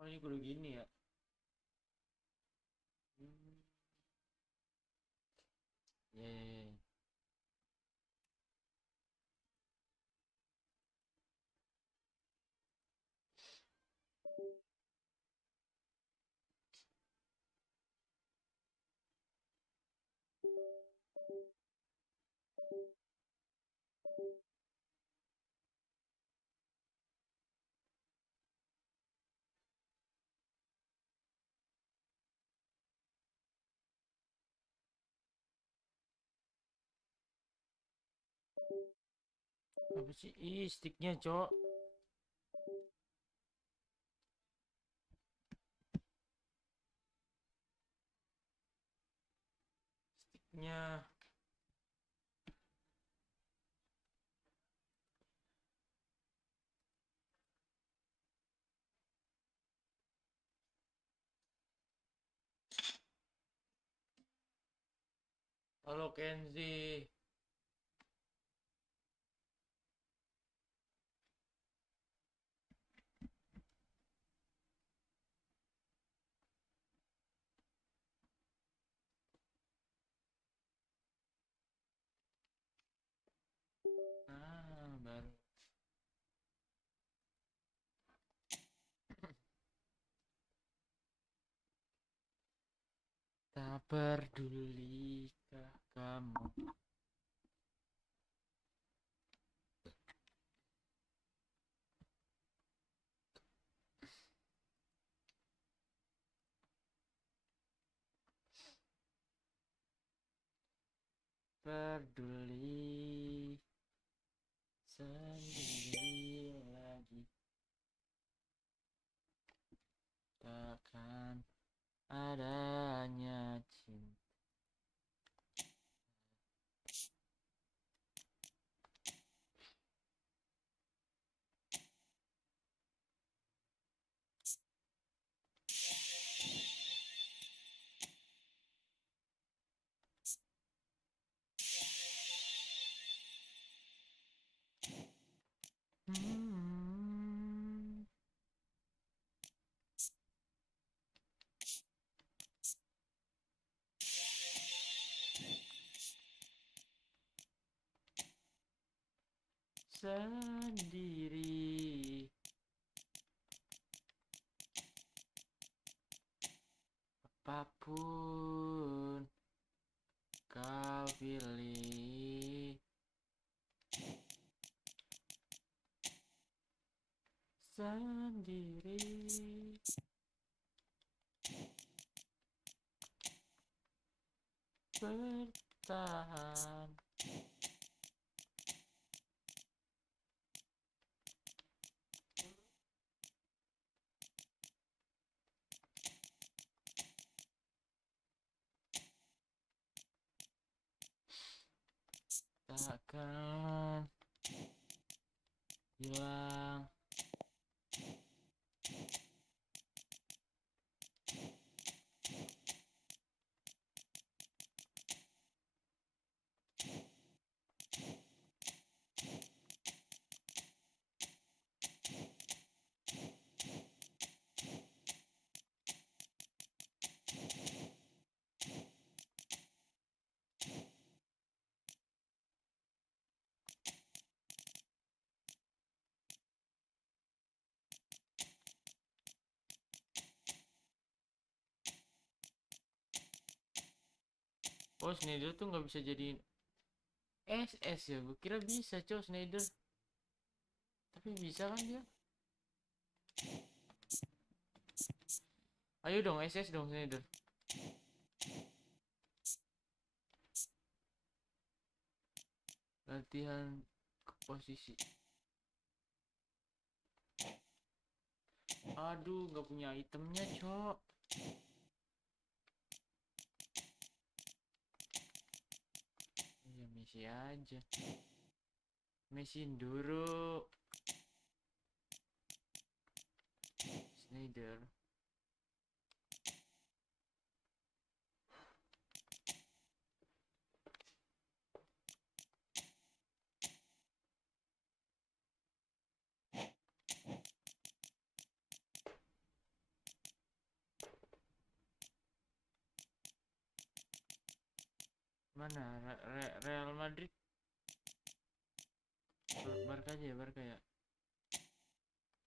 Oh ini kudu gini ya. Hmm. Ya, ya, ya. Apa sih? Ih, sticknya, Cok. Sticknya. Halo Kenzi. Ah, baru. Tak pedulikah kamu? Peduli sendiri lagi. Takkan adanya cinta. Hmm. Sendiri. Apapun kau pilih, sendiri bertahan. Takkan hilang. Oh, Snyder tuh nggak bisa jadiin SS ya? Gue kira bisa, cow, Snyder. Tapi bisa kan dia? Ayo dong, SS dong, Snyder. Latihan ke posisi. Aduh, nggak punya itemnya, cok. Ya, Messi aja. Messi dulu. Snyder. Mana Real Madrid? Barca aja ya, Barca ya.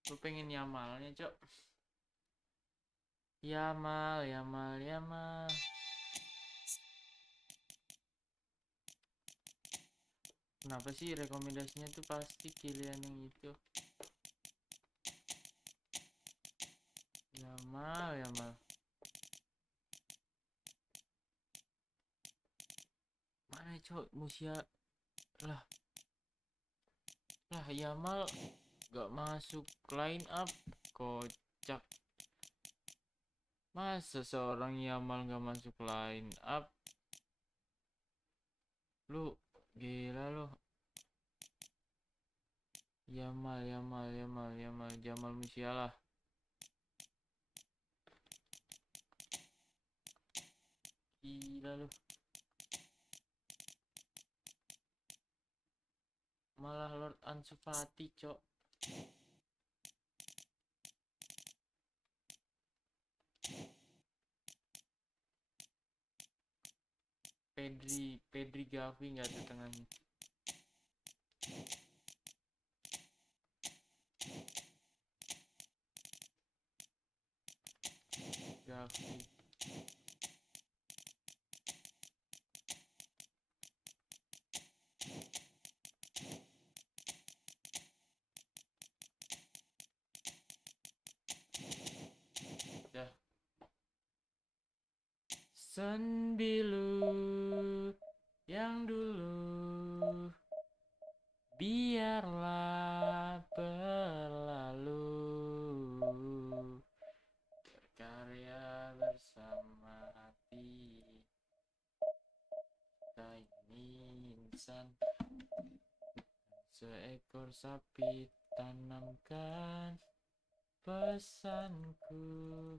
Lu pengen Yamalnya, Cok. Yamal. Kenapa sih rekomendasinya tuh pasti Kylian yang itu? Yamal. Mana, Cok? Lah, Yamal gak masuk line up. Kocak. Masa seorang Yamal gak masuk line up? Lu gila lu. Jamal Musiala. Gila lu. Malah Lord Ansu Fati, Cok. Pedri Gavi nggak ada tengahnya. Gavi. Dah. Senbilu yang dulu biarlah berlalu, berkarya bersama hati. Kita ini insan, seekor sapi, tanamkan pesanku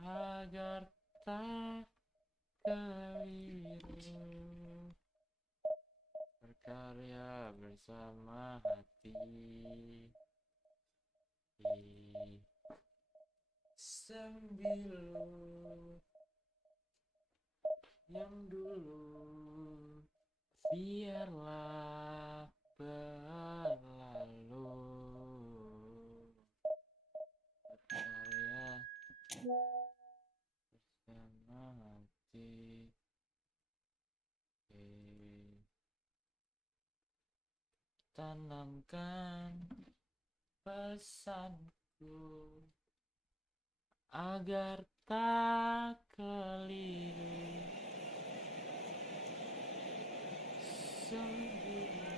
agar tak keliru, berkarya bersama hati. Sembilu yang dulu biarlah berlalu, berkarya bersama hati. Tanamkan pesanku agar tak keliru, sembilu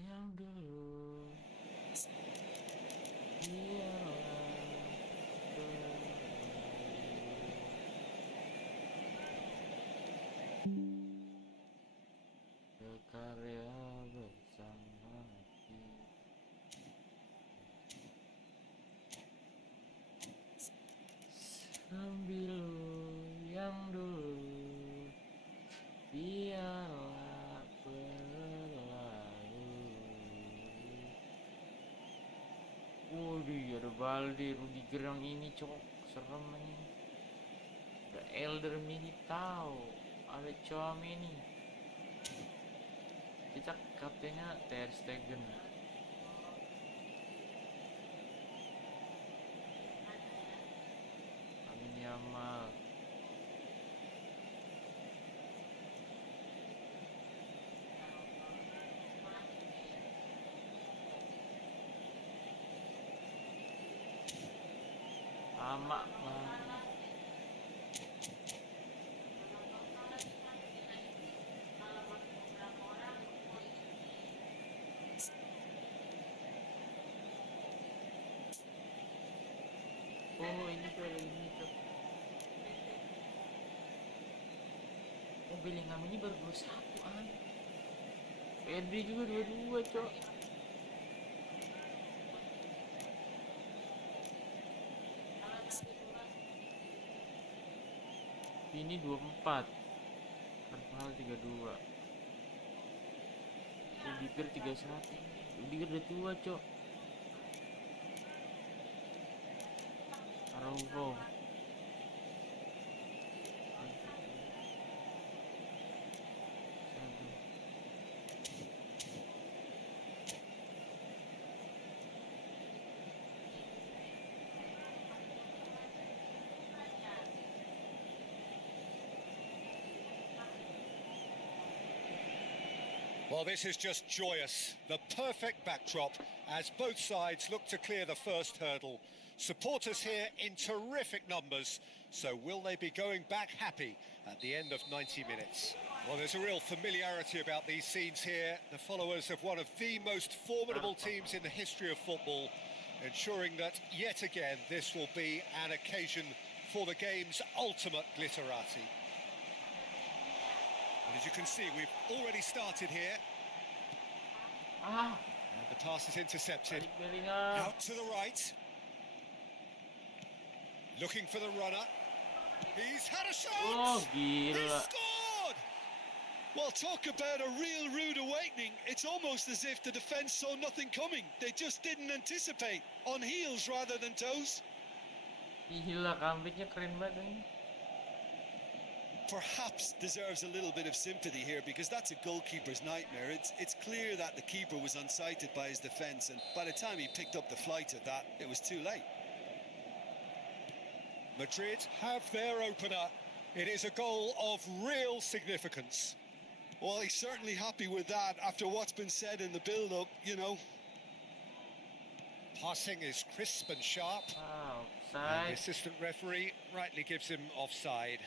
yang dulu biarlah berkarya bersama hati. Sembilu yang dulu biarlah berlalu. Waduh, ada Balde, Rudiger yang ini, Cok. Serem ini. Ada Elder Militao, ada Chouameni. Kita kaptennya Ter Stegen. Amin Yamal. Lama banget. Oh, ini tuh. Oh, Bellingham ini baru 21 an. Pedri juga 22, Cok. Ini 24. Carvajal 32. Rudiger 31. Rudiger udah tua, Cok. Araujo. Well, this is just joyous. The perfect backdrop as both sides look to clear the first hurdle. Supporters here in terrific numbers. So will they be going back happy at the end of 90 minutes? Well, there's a real familiarity about these scenes here. The followers of one of the most formidable teams in the history of football, ensuring that yet again this will be an occasion for the game's ultimate glitterati. And as you can see, we've already started here. And the pass is intercepted. Out to the right. Looking for the runner. He's had a shot! Oh, He gila. scored! Well, talk about a real rude awakening. It's almost as if the defence saw nothing coming. They just didn't anticipate. On heels rather than toes. Gila, comebacknya keren banget ini. Perhaps deserves a little bit of sympathy here because that's a goalkeeper's nightmare. It's clear that the keeper was unsighted by his defence, and by the time he picked up the flight of that, it was too late. Madrid have their opener. It is a goal of real significance. Well, he's certainly happy with that after what's been said in the build-up, you know. Passing is crisp and sharp. Ah, And the offside. assistant referee rightly gives him offside.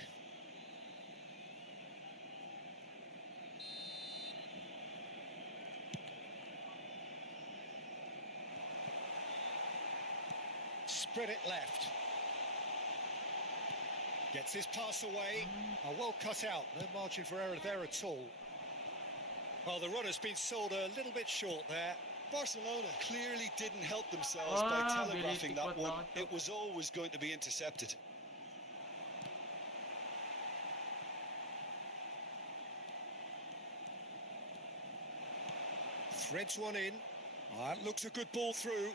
Spread it left. Gets his pass away. Well cut out. No margin for error there at all. Well, the runner's been sold a little bit short there. Barcelona clearly didn't help themselves by telegraphing that one. It was always going to be intercepted. Threads one in. That looks a good ball through.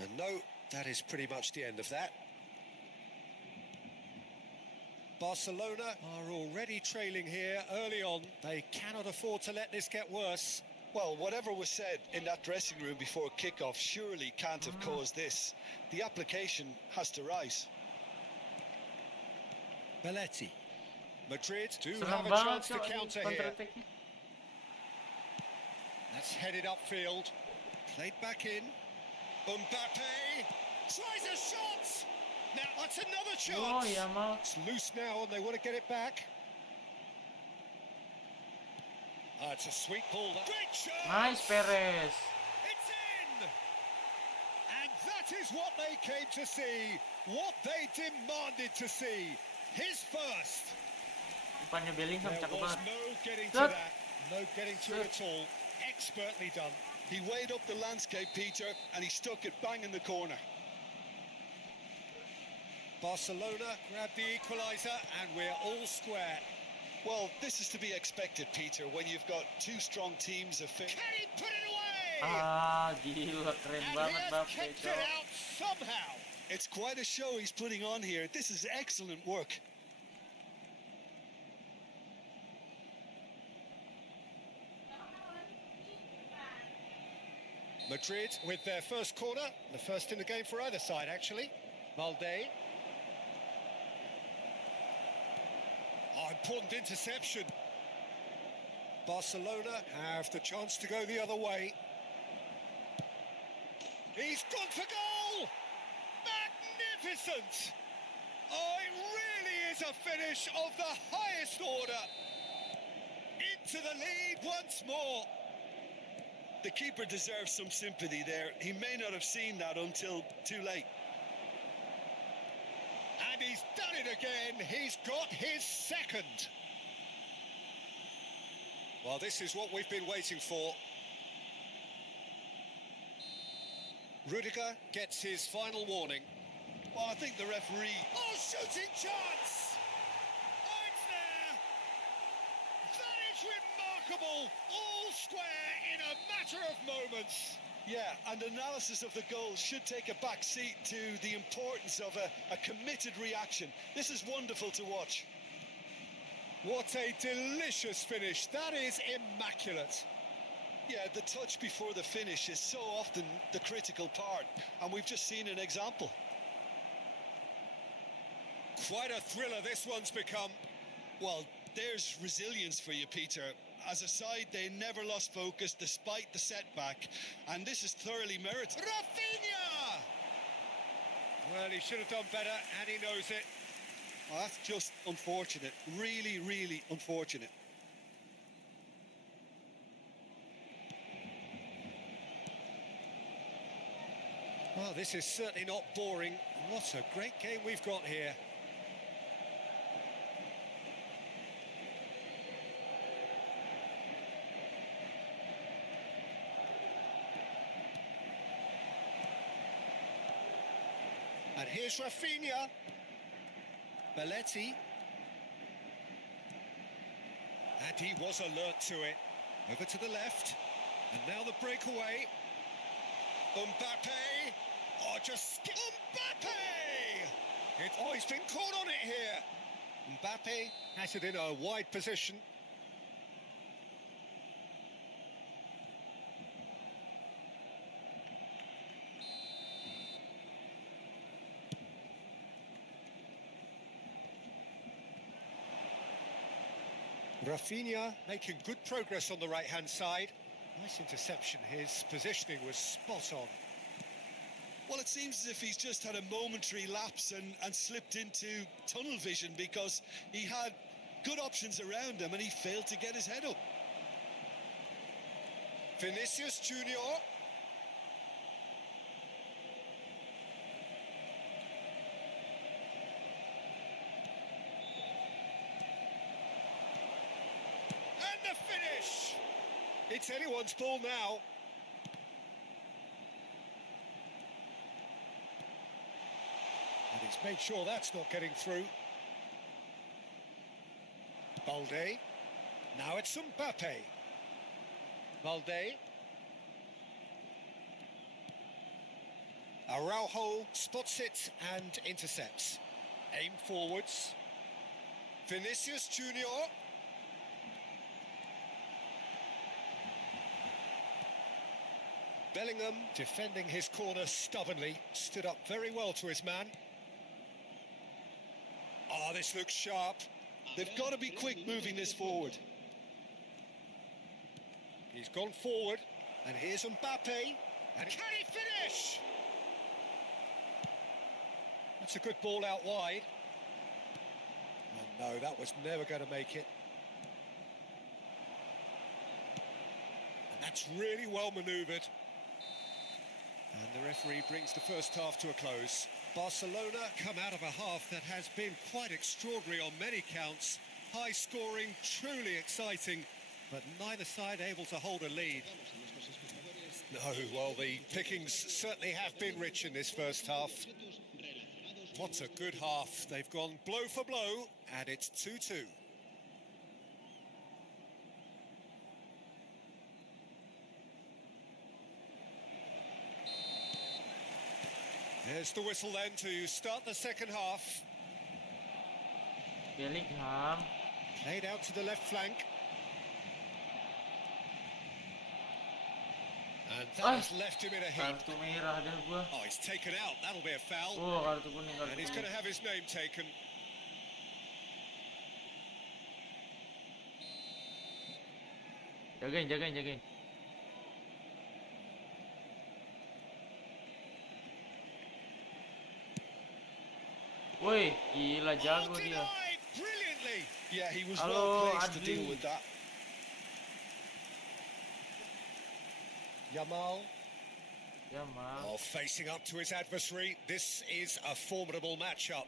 And no, that is pretty much the end of that. Barcelona are already trailing here early on. They cannot afford to let this get worse. Well, whatever was said in that dressing room before kickoff surely can't have caused this. The application has to rise. Belletti. Madrid do Serem have a banget, chance to Cok, ini counter counter here. attack-nya. That's headed upfield. Played back in. Mbappe tries a shot. Now that's another Oh, chance. Yamal. It's loose now and they want to get it back. It's a sweet ball. Great chance. Nice, Perez. It's in. And that is what they came to see. What they demanded to see. His first. Umpannya Bellingham, There cakep was banget. no getting to Set. that. No getting to it at all. Expertly done. He weighed up the landscape, Peter, and he stuck it bang in the corner. Barcelona grab the equaliser and we're all square. Well, this is to be expected, Peter, when you've got two strong teams of... Can he put it away? Gila, keren And banget he has Mbappe, kicked it Cok. out somehow. It's quite a show he's putting on here. This is excellent work. Madrid with their first corner, the first in the game for either side actually. Valde. Important interception. Barcelona have the chance to go the other way. He's gone for goal! Magnificent! Oh, it really is a finish of the highest order. Into the lead once more. The keeper deserves some sympathy there. He may not have seen that until too late. And he's done it again. He's got his second. Well, this is what we've been waiting for. Rudiger gets his final warning. Well, I think the referee... Oh, shooting chance! Oh, it's there! That is remarkable! All square in a matter of moments. Yeah, and analysis of the goal should take a back seat to the importance of a committed reaction. This is wonderful to watch. What a delicious finish. That is immaculate. Yeah, the touch before the finish is so often the critical part, and we've just seen an example. Quite a thriller this one's become. Well, there's resilience for you, Peter. As a side, they never lost focus despite the setback, and this is thoroughly merited. Rafinha! Well, he should have done better, and he knows it. Oh, that's just unfortunate. Really, really unfortunate. Well, this is certainly not boring. What a great game we've got here. And here's Rafinha. Belletti. And he was alert to it. Over to the left. And now the breakaway. Mbappe. Oh, just skip. Mbappe! Oh, he's been caught on it here. Mbappe has it in a wide position. Rafinha making good progress on the right-hand side. Nice interception. His positioning was spot on. Well, it seems as if he's just had a momentary lapse and slipped into tunnel vision, because he had good options around him and he failed to get his head up. Vinicius Junior. And the finish! It's anyone's ball now. And he's made sure that's not getting through. Balde. Now it's Mbappe. Balde. Araujo spots it and intercepts. Aim forwards. Vinicius Junior. Bellingham defending his corner stubbornly. Stood up very well to his man. Oh, this looks sharp. They've got to be quick moving this forward. He's gone forward. And here's Mbappe. And can he finish? That's a good ball out wide. Oh no, that was never going to make it. And that's really well manoeuvred. And the referee brings the first half to a close. Barcelona come out of a half that has been quite extraordinary on many counts. High scoring, truly exciting, but neither side able to hold a lead. No, well, the pickings certainly have been rich in this first half. What a good half. They've gone blow for blow, and it's 2-2. There's the whistle then to start the second half. Bellingham. Played out to the left flank. And that has left him in a heap. Kartu merah dah gua. Oh, he's taken out. That'll be a foul. Oh, kartu kuning, kartu And he's going to kuning. have his name taken. Jagain, jagain, jagain. Woi, gila jago Oh, dia. denied brilliantly. Yeah, he was Hello, well placed to Adli. deal with that. Yamal. Yamal. Oh, facing up to his adversary. This is a formidable matchup.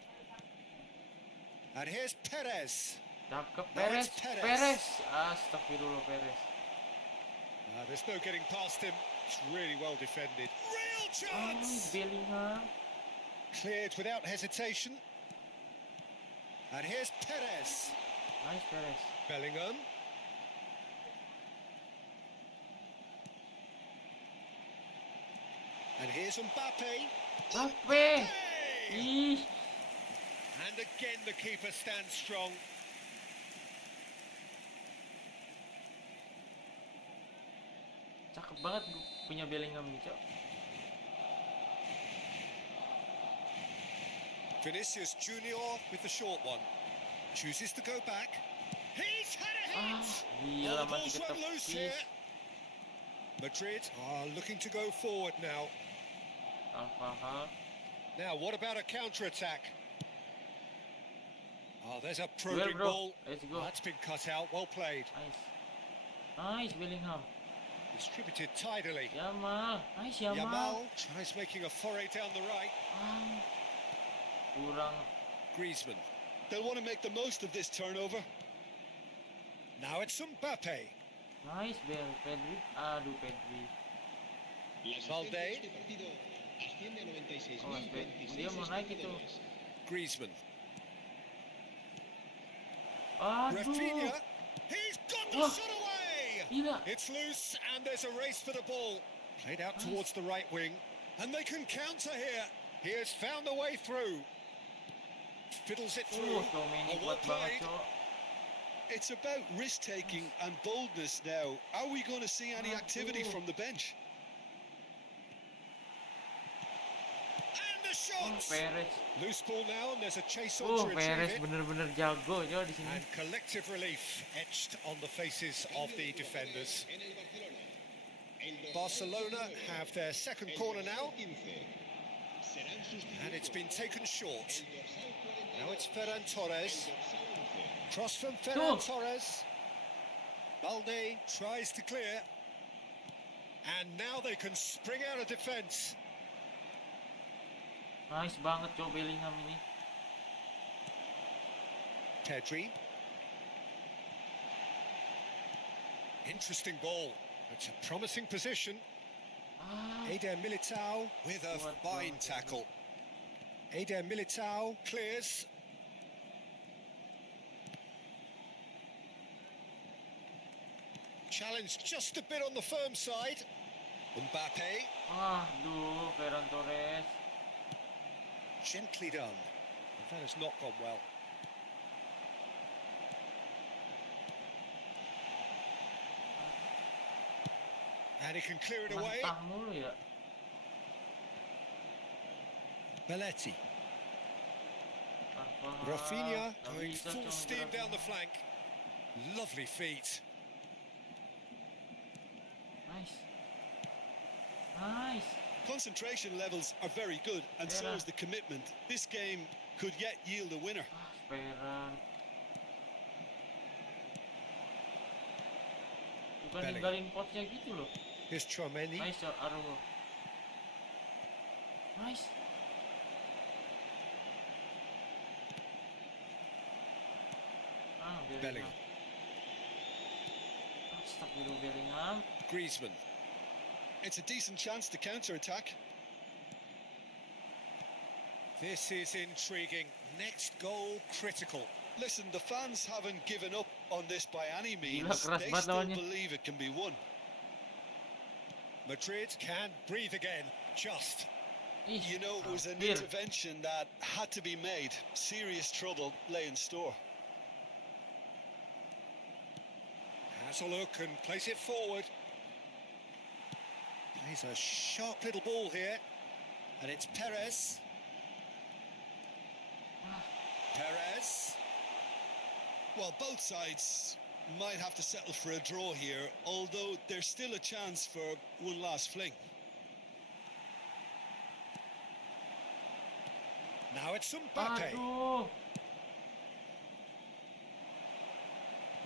And here's Perez. Cakep No, Perez. it's Perez. Perez. Astagfirullah Perez. There's no getting past him. It's really well defended. Real Oh, chance! Bellingham. Cleared without hesitation. And here's Perez. Nice Perez. Bellingham. And here's Mbappe. Mbappe. Ih, And again the keeper stands strong. cakep banget punya Bellingham nih, Cok. Vinicius Junior with the short one. Chooses to go back. He's had a hit! Gila, The masih ball's run loose ketepis. here. Madrid are looking to go forward now. Alpha. Now, what about a counter-attack? Oh, there's a Well, probing bro. ball. Let's go. That's been cut out. Well played. Nice Bellingham. Distributed tidily. Yamal. Nice Yamal. Yamal tries making a foray down the right. Ah, kurang. Griezmann. They'll want to make the most of this turnover. Now it's Mbappe. Nice Pedri. Aduh, Pedri. Valde. Oh, dia mau naik itu. Griezmann. Aduh. Rafinha. He's got the Wah. shot away. Gila. It's loose and there's a race for the ball. Played out towards the right wing. And they can counter here. He has found the way through. Fiddles it through. Domini Oh, well kuat banget, played. Cok. It's about risk-taking and boldness now. Are we going to see any activity from the bench? And the Oh, shots. Perez. Loose ball now and there's a chase on Oh, to Perez retrieve it. bener-bener jago, Cok, di sini. And collective relief etched on the faces of the defenders. Barcelona have their second corner now. And it's been taken short. Now it's Ferran Torres. Cross from Ferran Torres. Balde tries to clear. And now they can spring out of defence. Nice banget, Cok, Bellingham ini. Pedri. Interesting ball. It's a promising position. Ah, Eder Militao with a What fine the- tackle. Eder Militao clears. Challenged just a bit on the firm side. Mbappe, aduh, Ferran Torres. gently done. That has not gone well. And he can clear it away. Mentang mulu ya. Belletti. Carvajal. Rafinha Nggak going bisa, full Cok, steam ngejar down the Rafinha. flank. Lovely feet. Nice. Nice. Concentration levels are very good, and so Yeah. is the commitment. This game could yet yield a winner. Ah, Ferran. Bukan Bellingham. ninggalin potnya gitu loh. Here's Chouameni. Nice, Cok, Arrow. Nice. Ah, Bellingham. Ah, stuck dulu Bellingham. Griezmann. It's a decent chance to counter-attack. This is intriguing. Next goal critical. Listen, the fans haven't given up on this by any means. keras They banget still lawannya. believe it can be won. Madrid can breathe again. Just. Ih, You know, it was an hampir. intervention that had to be made. Serious trouble lay in store. Has a look and plays it forward. Plays a sharp little ball here. And it's Perez. Perez. Well, both sides might have to settle for a draw here, although there's still a chance for one last fling. Now it's Mbappe. Aduh.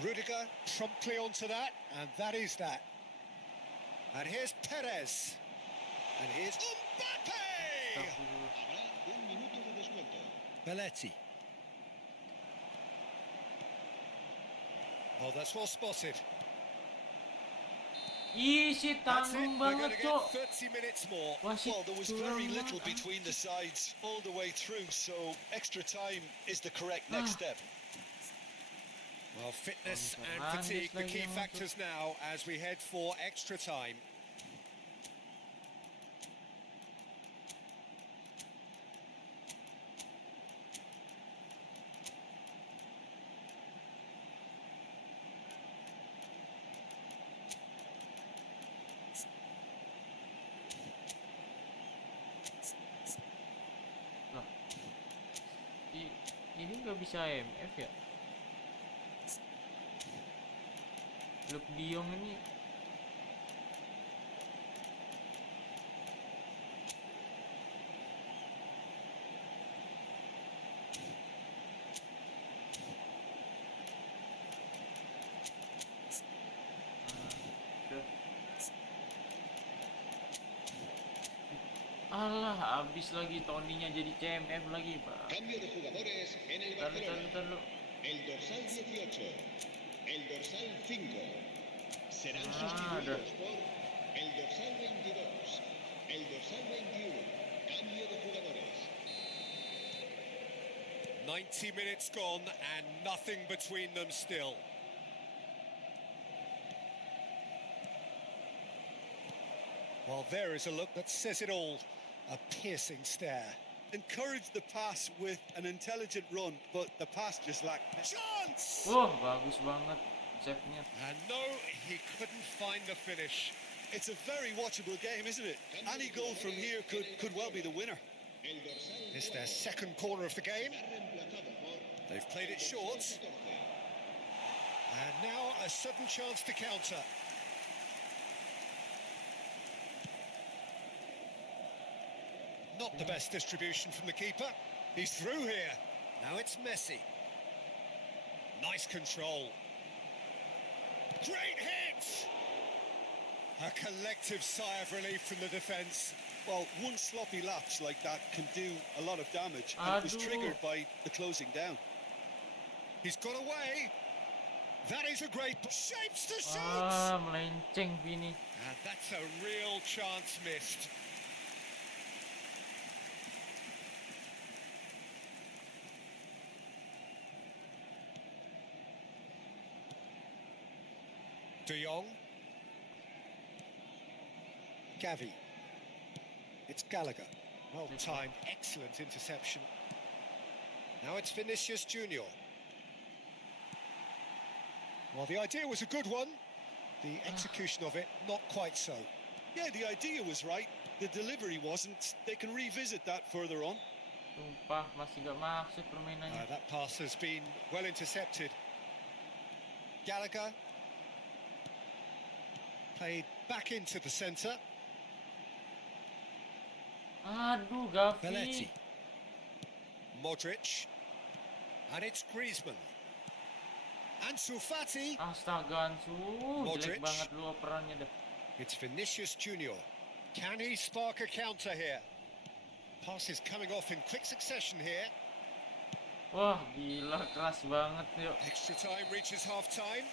Rudiger promptly onto that, and that is that. And here's Perez. And here's Mbappe! Belletti. Oh, that's well spotted. Ih, shit, That's it. tanggung We're going banget, to get Cok. 30 minutes more. Wah, shit, Well, there was curang very little banget. between the sides all the way through, so extra time is the correct next step. Well, fitness and Fernandes fatigue, the lagi key yang masuk. factors now as we head for extra time. Lah, ini nggak bisa AMF ya? Luke De Jong ini alah, habis lagi Tony-nya jadi CMF lagi, Pak. Cambio de jugadores en el Ntar Barcelona. lu. El dorsal 18, el dorsal 5 serán Ah, sustituidos por el dorsal 22, el dorsal 21. Cambio de jugadores. 90 minutes gone and nothing between them still. Well, there is a look that says it all. A piercing stare. Encouraged the pass with an intelligent run, but the pass just lacked. Chance! Wah, bagus banget save-nya. And no, he couldn't find the finish. It's a very watchable game, isn't it? Any goal from here could well be the winner. El dorsal It's their second corner of the game. reemplazado por They've played it short. 14. And now a sudden chance to counter. Not the best distribution from the keeper. He's through here. Now it's Messi. Nice control. Great hit! A collective sigh of relief from the defence. Well, one sloppy lapse like that can do a lot of damage, and it was Aduh. triggered by the closing down. He's got away. That is a great shapes to shoot. Ah, melenceng Vini. And that's a real chance missed. De Jong. Gavi. It's Gallagher. Well timed, excellent interception. Now it's Vinicius Junior. Well, the idea was a good one. The execution of it, not quite so. Yeah, the idea was right. The delivery wasn't. They can revisit that further on. Sumpah, masih gak maksud permainannya. That pass has been well intercepted. Gallagher. Played back into the centre. Aduh, Gavi. Belletti. Modric. And it's Griezmann. Ansu Fati. Astaga, Ansu. Modric. Jelek banget lu operannya dah. It's Vinicius Junior. Can he spark a counter here? Passes coming off in quick succession here. Wah, gila, keras banget yuk. Extra time reaches half time.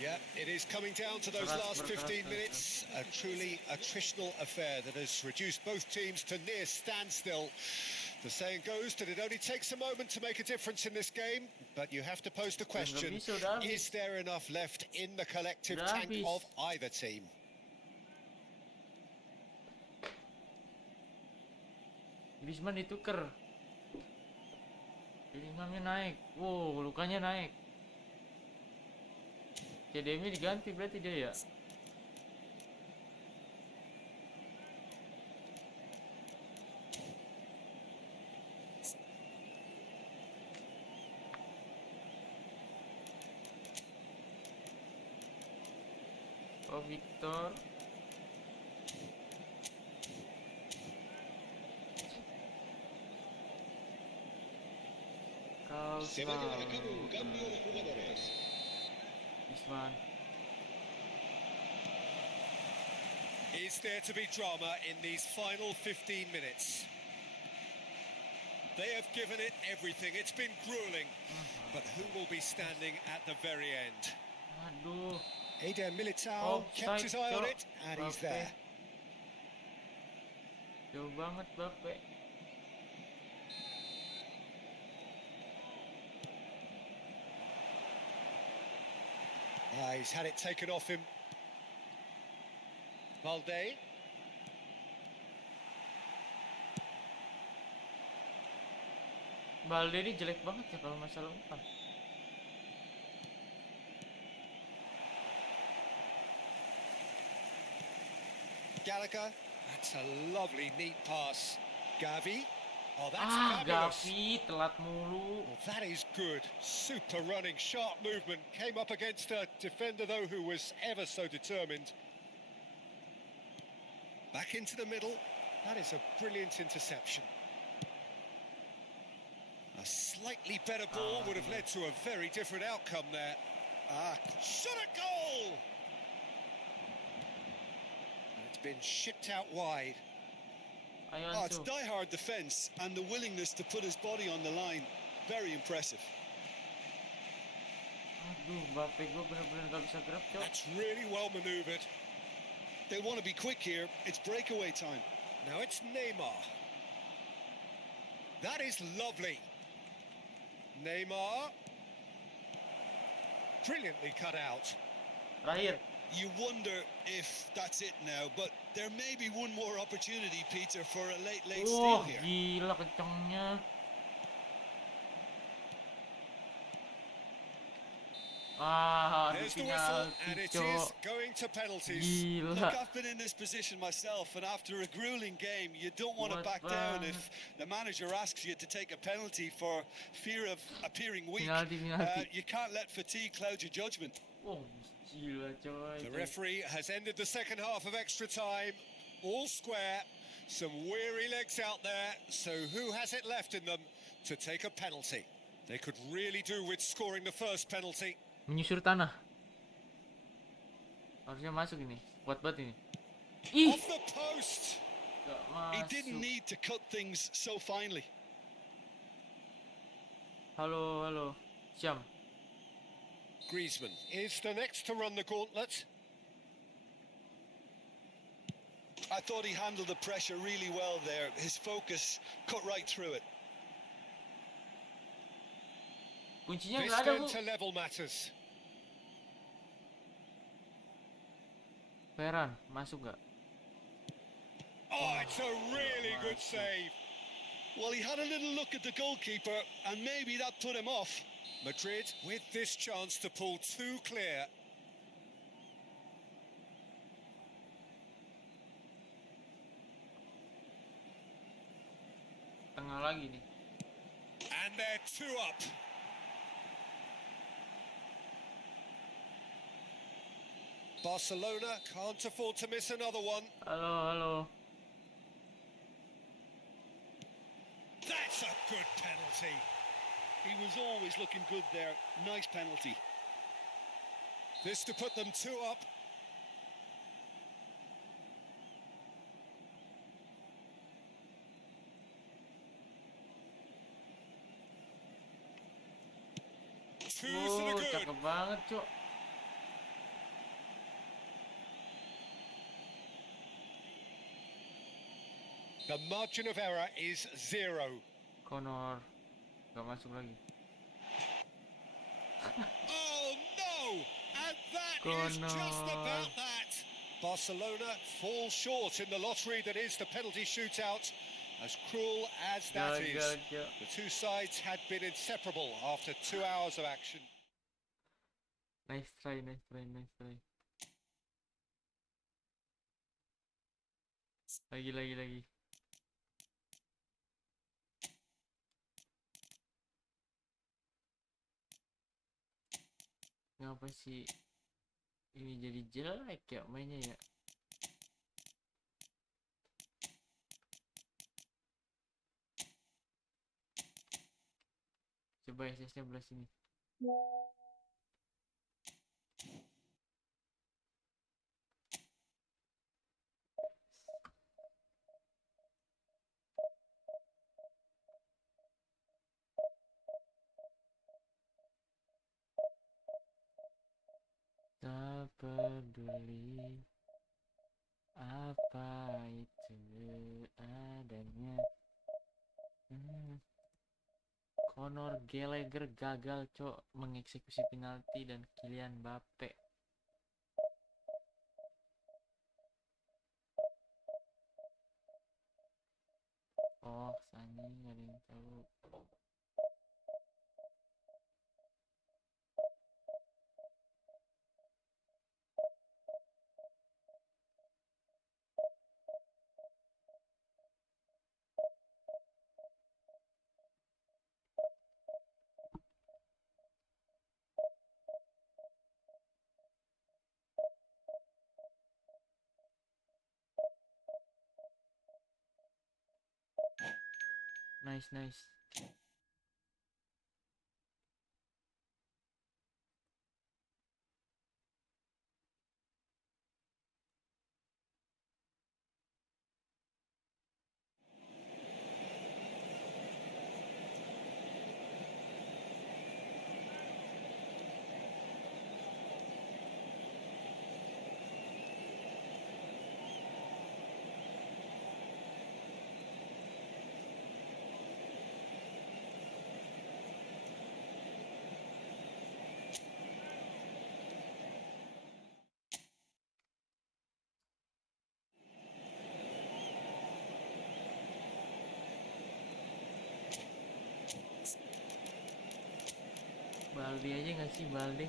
Yeah, it is coming down to those last 15 minutes. A truly attritional affair that has reduced both teams to near standstill. The saying goes that it only takes a moment to make a difference in this game, but you have to pose the question, is there enough left in the collective tank of either team? Griezmann ditukar. Griezmannnya naik. Wow, lukanya naik. CDM-nya diganti berarti dia ya. Oh, Victor. Se va a llevar a cabo un cambio de jugadores. Griezmann. Is there to be drama in these final 15 minutes? They have given it everything. It's been grueling. But who will be standing at the very end? Aduh. Eder Militao kept his eye on it, and he's there. Jauh banget Bape. He's had it taken off him. Valde. Balde ini jelek banget ya kalau masalah umpan. Gallagher. That's a lovely, neat pass. Gavi. Oh, that's fabulous. Gavi telat mulu. Well, that is good. Super running, sharp movement. Came up against a defender, though, who was ever so determined. Back into the middle. That is a brilliant interception. A slightly better ball would have led to a very different outcome there. Shot a goal! And it's been shipped out wide. It's die-hard defence and the willingness to put his body on the line. Very impressive. Aduh, Bape gue bener-bener gak bisa gerak, Cok. That's really well manoeuvred. They want to be quick here. It's breakaway time. Now it's Neymar. That is lovely. Neymar. Brilliantly cut out. Terakhir. You wonder if that's it now, but there may be one more opportunity, Peter, for a late steal here. Gila kencangnya. There's the whistle, and it is going to penalties. Gila. Look, I've been in this position myself, and after a grueling game, you don't want to back down if the manager asks you to take a penalty for fear of appearing weak. Penalti. You can't let fatigue cloud your judgment. Oh, gila coy. The referee has ended the second half of extra time. All square. Some weary legs out there. So who has it left in them to take a penalty? They could really do with scoring the first penalty. Menyusur tanah. Harusnya masuk ini. Kuat banget ini. Off the post. Gak masuk. He didn't need to cut things so finely. Halo. Syam. Griezmann is the next to run the gauntlet. I thought he handled the pressure really well there. His focus cut right through it. Kuncinya This nggak ada, going Bu. to level matters. Ferran, masuk nggak? Oh, it's a really good save. Well, he had a little look at the goalkeeper, and maybe that put him off. Madrid with this chance to pull two clear. Tengah lagi nih. And they're two up. Barcelona can't afford to miss another one. Halo. That's a good penalty. He was always looking good there. Nice penalty. This to put them two up. Two to the good. Cakep banget, Cok. The margin of error is 0. Connor. Gak masuk lagi. Oh no! And that is just about that. Barcelona fall short in the lottery that is the penalty shootout. As cruel as that is, the two sides had been inseparable after 2 hours of action. Nice try. Lagi. Ngapa sih ini jadi jelek ya mainnya ya? Coba SS-nya belah sini. peduli apa itu adanya. Conor Gallagher gagal mengeksekusi penalti dan Kylian Mbappe. Oh, anjing gak ada yang tahu. Nice. Balde aja gak sih, Balde?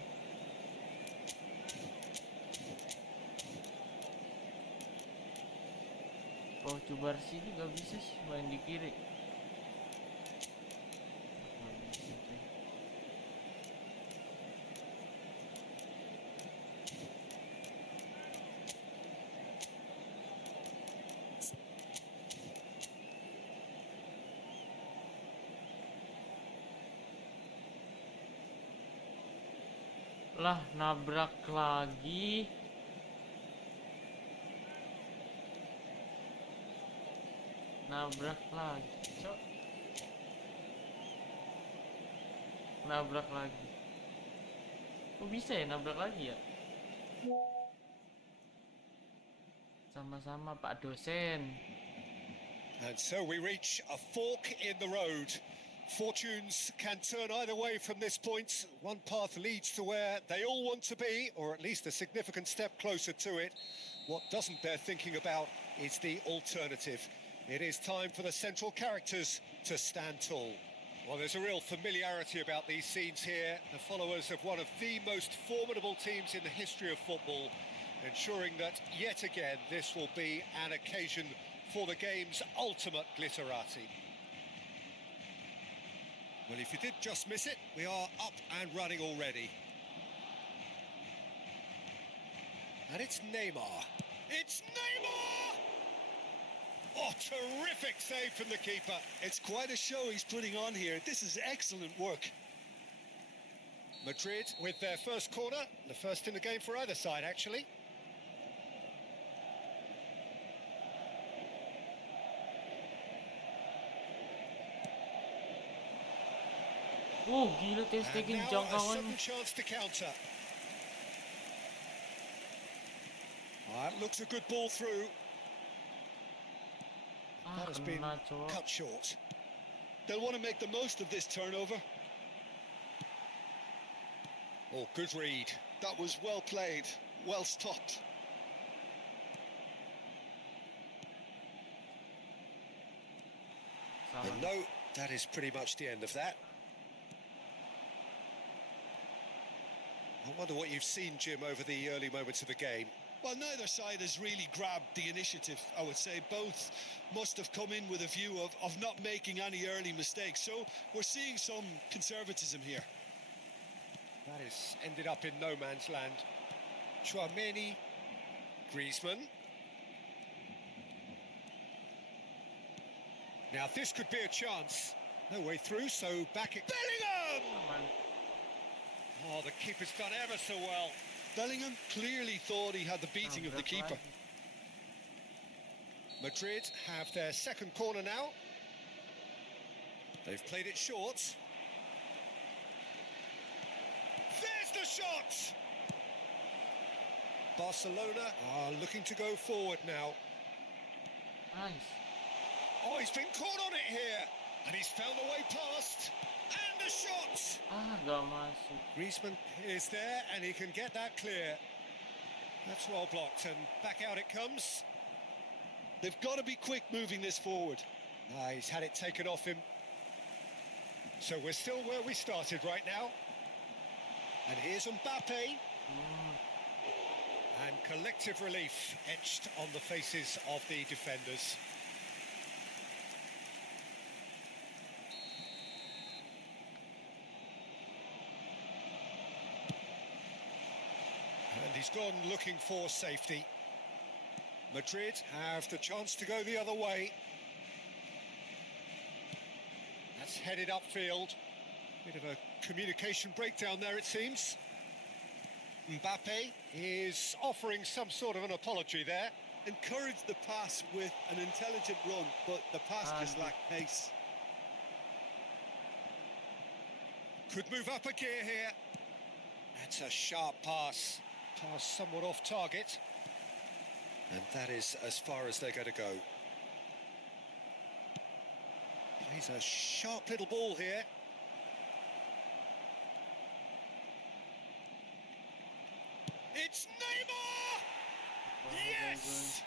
Oh, Cubarsi juga bisa sih main di kiri. Nggak bisa, cuy. Lah, nabrak lagi. Nabrak lagi, cok. Nabrak lagi. Kok bisa ya nabrak lagi ya? Sama-sama Pak dosen. And so we reach a fork in the road. Fortunes can turn either way from this point. One path leads to where they all want to be, or at least a significant step closer to it. What doesn't bear thinking about is the alternative. It is time for the central characters to stand tall. Well, there's a real familiarity about these scenes here. The followers of one of the most formidable teams in the history of football, ensuring that yet again this will be an occasion for the game's ultimate glitterati. Well, if you did just miss it, we are up and running already. And it's Neymar. It's Neymar! Oh, terrific save from the keeper. It's quite a show he's putting on here. This is excellent work. Madrid with their first corner, the first in the game for either side, actually. Gila Ter And Stegen now a jangkauan. sudden chance to counter. That looks a good ball through. That has been Kena, cowok. cut short. They'll want to make the most of this turnover. Oh, good read. That was well played, well stopped. Salah. And no, that is pretty much the end of that. I wonder what you've seen, Jim, over the early moments of the game. Well, neither side has really grabbed the initiative, I would say. Both must have come in with a view of not making any early mistakes. So we're seeing some conservatism here. That has ended up in no man's land. Chouameni, Griezmann. Now this could be a chance. No way through, so back it. Bellingham! Man. Oh, the keeper's done ever so well. Bellingham clearly thought he had the beating of the Nabrak keeper. lagi. Madrid have their second corner now. They've played it short. There's the shot! Barcelona are looking to go forward now. Nice. Oh, he's been caught on it here. And he's found a way past. And a shot! Gak masuk. Griezmann is there and he can get that clear. That's well blocked and back out it comes. They've got to be quick moving this forward. He's had it taken off him. So we're still where we started right now. And here's Mbappe. And collective relief etched on the faces of the defenders. And he's gone looking for safety. Madrid have the chance to go the other way. That's headed upfield. Bit of a communication breakdown there, it seems. Mbappe is offering some sort of an apology there. Encouraged the pass with an intelligent run, but the pass just lacked pace. Could move up a gear here. That's a sharp pass. Pass somewhat off target. And that is as far as they're going to go. Plays a sharp little ball here. It's Neymar! Yes!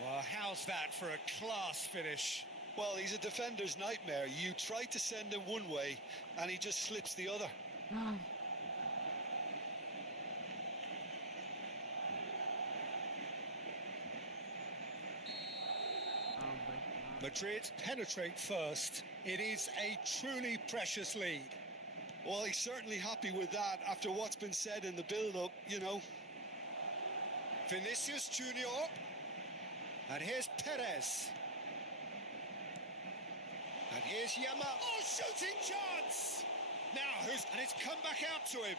Well, how's that for a class finish? Well, he's a defender's nightmare. You try to send him one way, and he just slips the other. Madrid penetrate first. It is a truly precious lead. Well, he's certainly happy with that after what's been said in the build-up, you know. Vinicius Junior. And here's Perez. And here's Yama. Oh, shooting chance! Now, and it's come back out to him.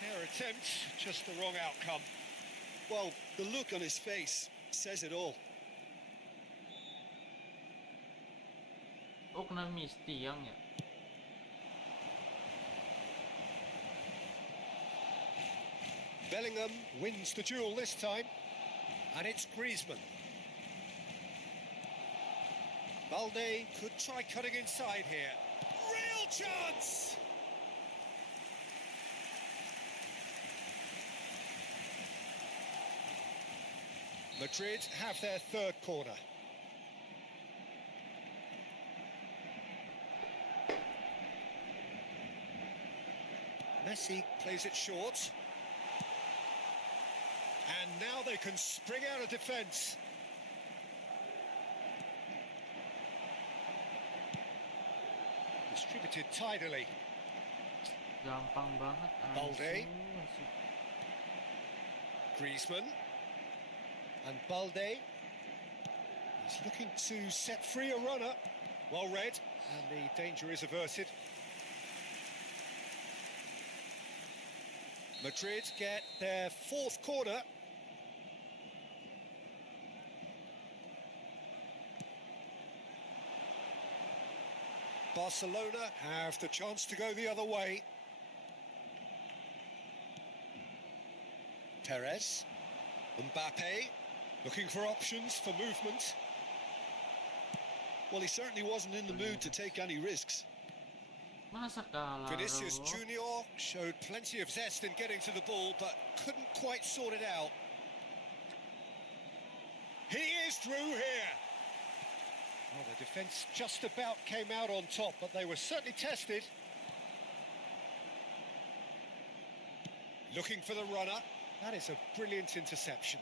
Fair attempt, just the wrong outcome. Well, the look on his face says it all. Oh, kena miss tiang ya. Bellingham wins the duel this time. And it's Griezmann. Balde could try cutting inside here. Real chance! Madrid have their third corner. Messi plays it short. And now they can spring out of defence. Distributed tidily. Gampang banget. Balde. Griezmann. And Balde. He's looking to set free a runner. Well read. And the danger is averted. Madrid get their fourth corner. Barcelona have the chance to go the other way. Perez. Mbappe looking for options for movement. Well, he certainly wasn't in the mood to take any risks. Masa kalah Vinicius Robo? Junior showed plenty of zest in getting to the ball, but couldn't quite sort it out. He is through here. Well, the defence just about came out on top, but they were certainly tested. Looking for the runner. That is a brilliant interception.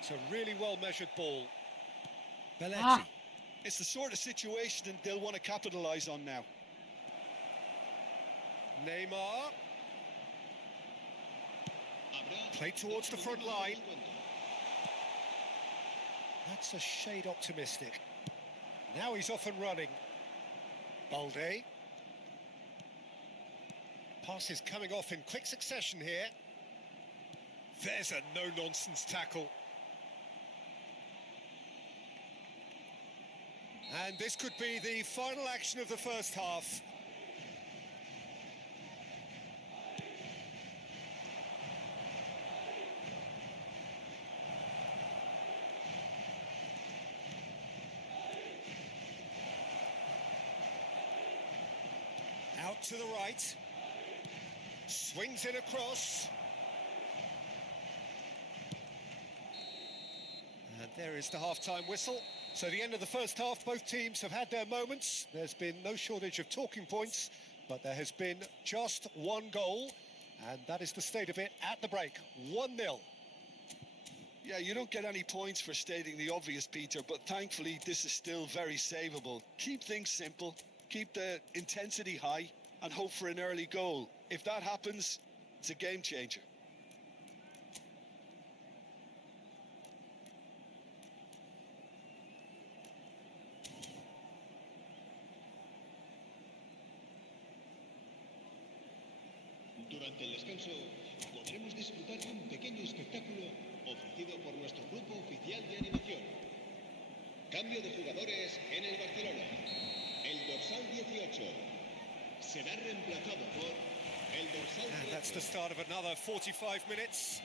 It's a really well-measured ball. Belletti. It's the sort of situation they'll want to capitalise on now. Neymar. Played towards the front line. That's a shade optimistic. Now he's off and running. Balde. Pass is coming off in quick succession here. There's a no-nonsense tackle. And this could be the final action of the first half. to the right. Swings it across. And there is the half-time whistle. So the end of the first half, both teams have had their moments. There's been no shortage of talking points, but there has been just one goal, and that is the state of it at the break. 1-0. Yeah, you don't get any points for stating the obvious, Peter, but thankfully this is still very savable. Keep things simple, keep the intensity high, and hope for an early goal. If that happens, it's a game changer. Durante el descanso podremos disfrutar de un pequeño espectáculo ofrecido por nuestro grupo oficial de animación. Cambio de jugadores en el Barcelona. El dorsal 18 será reemplazado por el dorsal And that's 13. the start of another 45 minutes.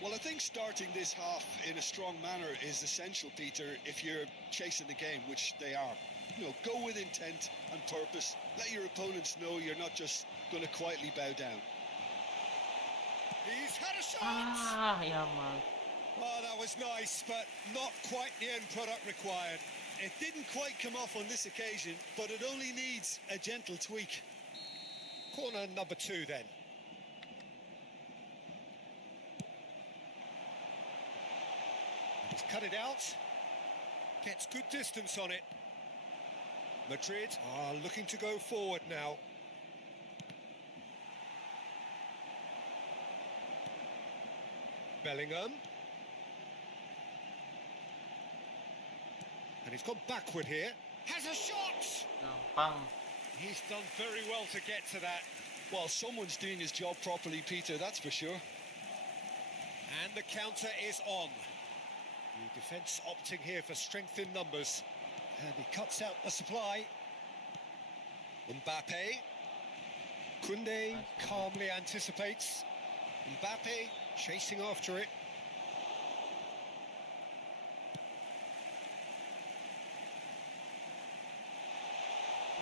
Well, I think starting this half in a strong manner is essential, Peter, if you're chasing the game, which they are. You know, go with intent and purpose. Let your opponents know you're not just going to quietly bow down. He's had a shot! Ah, Yamal. Oh, that was nice, but not quite the end product required. It didn't quite come off on this occasion, but it only needs a gentle tweak. Corner number 2 then. And he's cut it out. Gets good distance on it. Madrid are looking to go forward now. Bellingham. And he's gone backward here. Has a shot! Gampang. He's done very well to get to that. Well, someone's doing his job properly, Peter, that's for sure. And the counter is on. The defence opting here for strength in numbers. And he cuts out the supply. Mbappe. Koundé calmly anticipates. Mbappe chasing after it.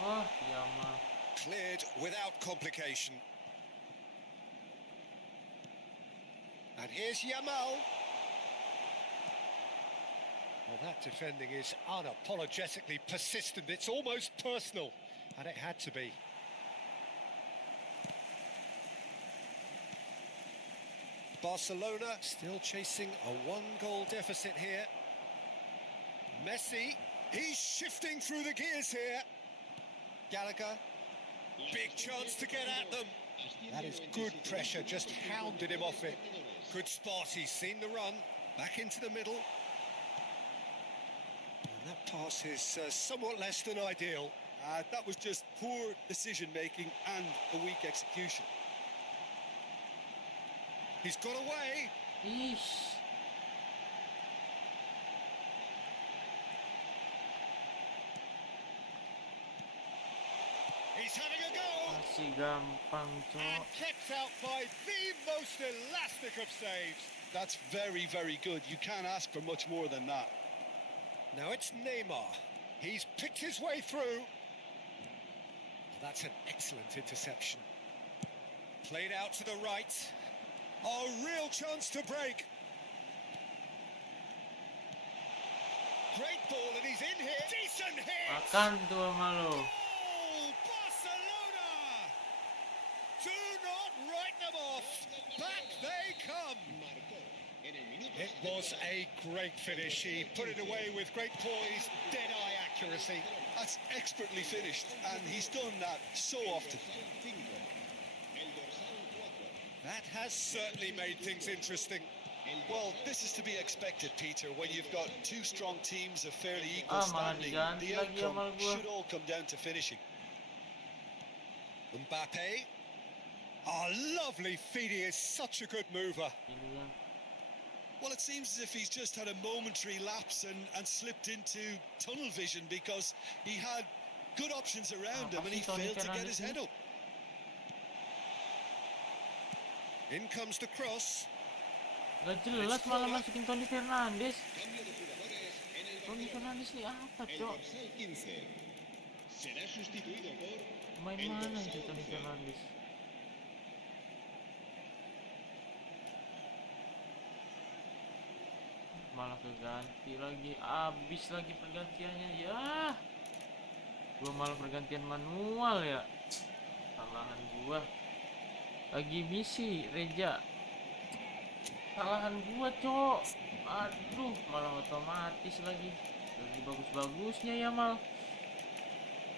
Oh, Yamal. Cleared without complication. And here's Yamal. Well, that defending is unapologetically persistent. It's almost personal, and it had to be. Barcelona still chasing a 1-goal deficit here. Messi, he's shifting through the gears here. Gallagher, big chance to get at them. That is good pressure, just hounded him off it. Good spot, he's seen the run. Back into the middle. And that pass is somewhat less than ideal. That was just poor decision-making and a weak execution. He's got away. Ish. He's having a go. Masih gampang, And cok. kept out by the most elastic of saves. That's very, very good. You can't ask for much more than that. Now it's Neymar. He's picked his way through. Oh, that's an excellent interception. Played out to the right. A real chance to break. Great ball, and he's in here. Decent hit. Makan tuh sama lo. Goal, Barcelona. Do not write them off. Back they come. It was a great finish. He put it away with great poise, dead-eye accuracy. That's expertly finished, and he's done that so often. That has certainly made things interesting. Well, this is to be expected, Peter, when you've got two strong teams of fairly equal Malah standing. diganti The lagi sama outcome gua. should all come down to finishing. Mbappe. Oh, lovely feed. He is such a good mover. Ini kan. Well, it seems as if he's just had a momentary lapse and slipped into tunnel vision because he had good options around him and he failed to get his head up. In comes the cross. Gak jelas malah masukin Toni Fernandes. Toni Fernandes ini apa, El cok? dorsal 15 será sustituido por Main el mana dorsal itu Tony 11. Fernandes? Malah keganti lagi, abis lagi pergantiannya ya. Gua malah pergantian manual ya. Salahan gua. Lagi misi Reja. Salahan gua, Cok. Aduh, malah otomatis lagi. Lagi bagus-bagusnya ya mal.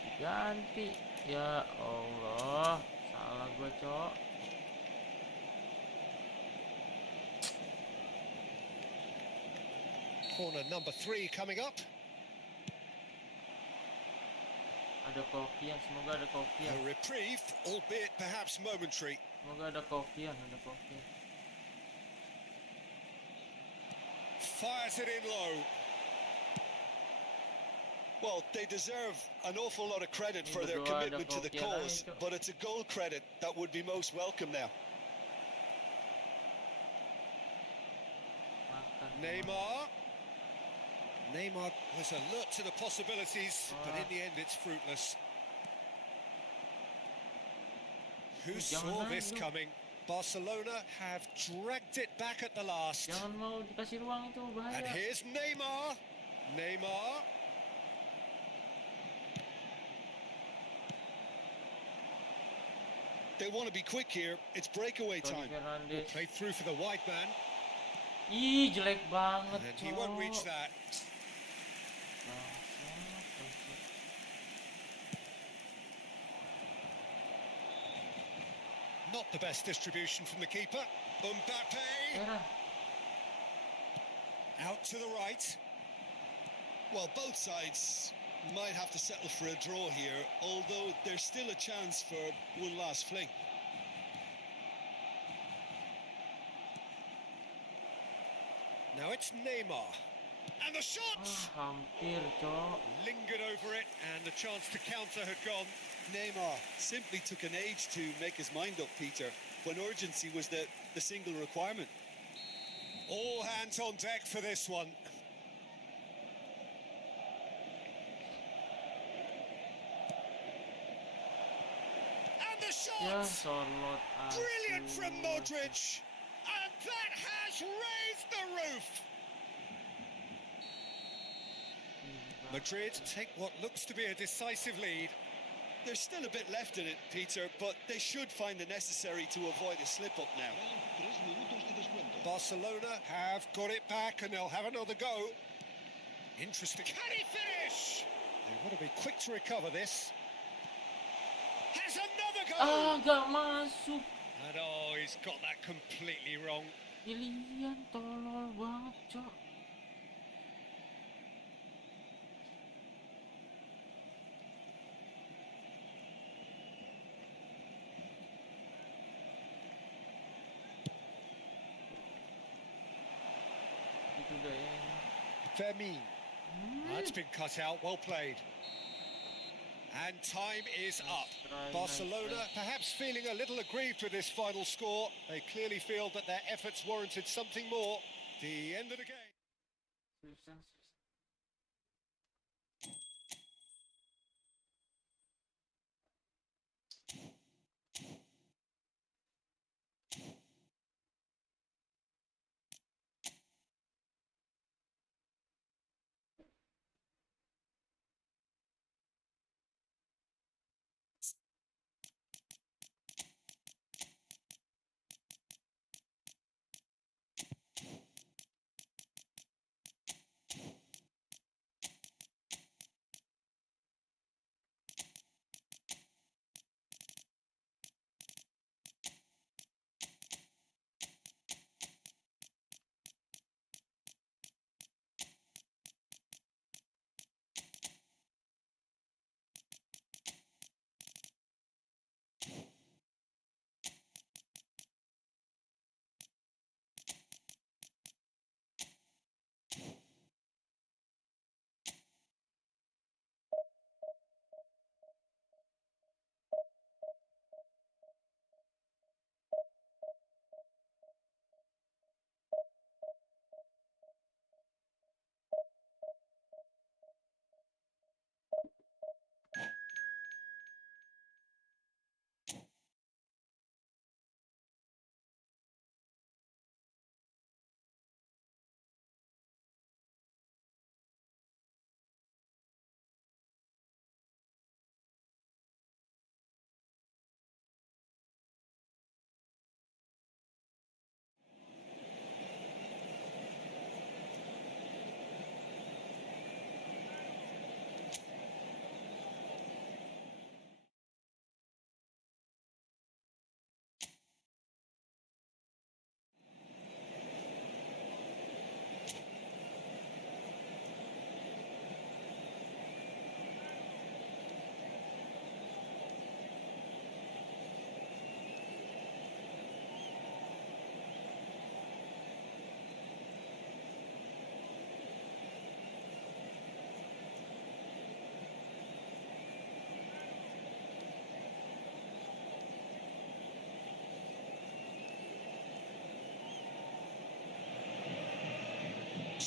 Diganti. Ya Allah, salah gua, Cok. Corner number 3 coming up. Ada Kokian, semoga ada A Kokian. reprieve, albeit perhaps momentary. Semoga ada Kokian, ada Kokian. Fires it in low. Well, they deserve an awful lot of credit for their Berdoa ada commitment to the Kokian cause, aja, Cok. but it's a goal credit that would be most welcome now. Makan. Neymar. Neymar was alert to the possibilities, but in the end it's fruitless. Who saw Jangan this lagi, coming? Barcelona have dragged it back at the last. Jangan mau dikasih ruang itu, And bahaya. here's Neymar. Neymar. They want to be quick here. It's breakaway Tony time. Fernandes. Played through for the wide man, Ih, jelek banget, and he won't reach Cok. that. Not the best distribution from the keeper. Mbappe Merah. out to the right. Well, both sides might have to settle for a draw here, although there's still a chance for one last fling. Now it's Neymar. And the shot! Ah, hampir, Cok. Lingered over it, and the chance to counter had gone. Neymar simply took an age to make his mind up, Peter, when urgency was the single requirement. All hands on deck for this one. And the Ya, shot! sorlot. Brilliant from Aduh. Modric! And that has raised the roof! Madrid take what looks to be a decisive lead. There's still a bit left in it, Peter, but they should find the necessary to avoid a slip-up now. Serán 3 minutos de descuento. Barcelona have got it back and they'll have another go. Interesting. Can he finish? They want to be quick to recover this. Has another go! Ah, gak masuk. And oh, he's got that completely wrong. Pilihan tolol banget, Cok. Itu udah enak. Fermin. That's been cut out. Well played. And time is up. try, Barcelona nice try. perhaps feeling a little aggrieved with this final score. They clearly feel that their efforts warranted something more. The end of the game. Susah.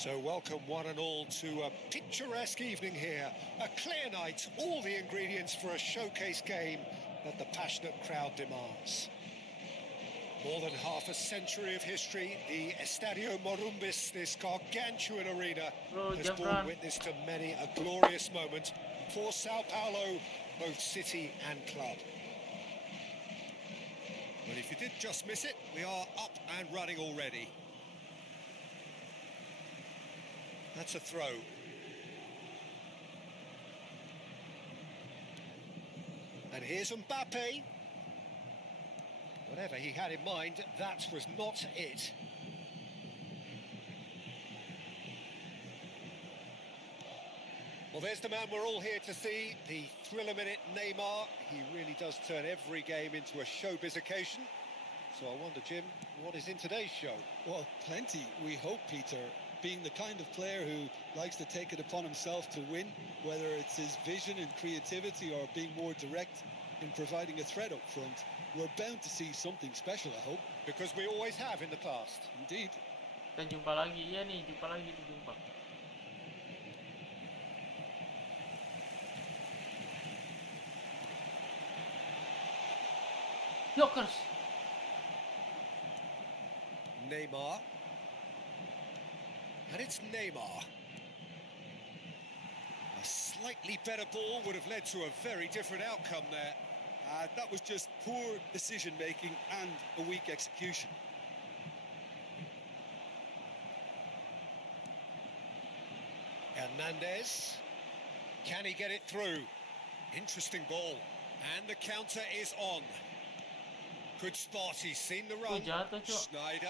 So welcome one and all to a picturesque evening here. A clear night, all the ingredients for a showcase game that the passionate crowd demands. More than half a century of history, the Estadio Morumbis, this gargantuan arena, has borne witness to many a glorious moment for Sao Paulo, both city and club. But if you did just miss it, we are up and running already. That's a throw. And here's Mbappe. Whatever he had in mind, that was not it. Well, there's the man we're all here to see, the thriller-minute Neymar. He really does turn every game into a showbiz occasion. So I wonder, Jim, what is in today's show? Well, plenty, we hope, Peter. Being the kind of player who likes to take it upon himself to win, whether it's his vision and creativity or being more direct in providing a threat up front, we're bound to see something special, I hope. Because we always have in the past. Indeed. Kita jumpa lagi, iya nih, jumpa lagi, kita jumpa. Jokers. Neymar. And it's Neymar. A slightly better ball would have led to a very different outcome there. That was just poor decision-making and a weak execution. Hernandez. Can he get it through? Interesting ball. And the counter is on. Good spot, he's seen the run. Schneider.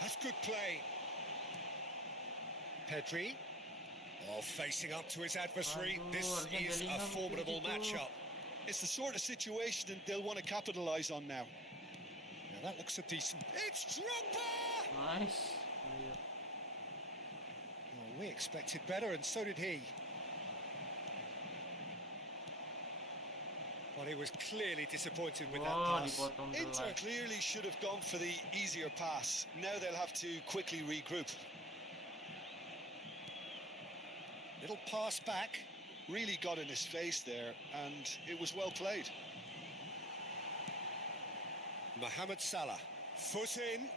That's good play. Pedri. Oh, facing up to his adversary. This is a formidable matchup. It's the sort of situation that they'll want to capitalise on now. Now that looks a decent... It's Drogba! Nice. Well, we expected better, and so did he. Well, he was clearly disappointed with that pass. Inter clearly should have gone for the easier pass. Now they'll have to quickly regroup. Little pass back. Really got in his face there, and it was well played. Mohamed Salah. Foot in.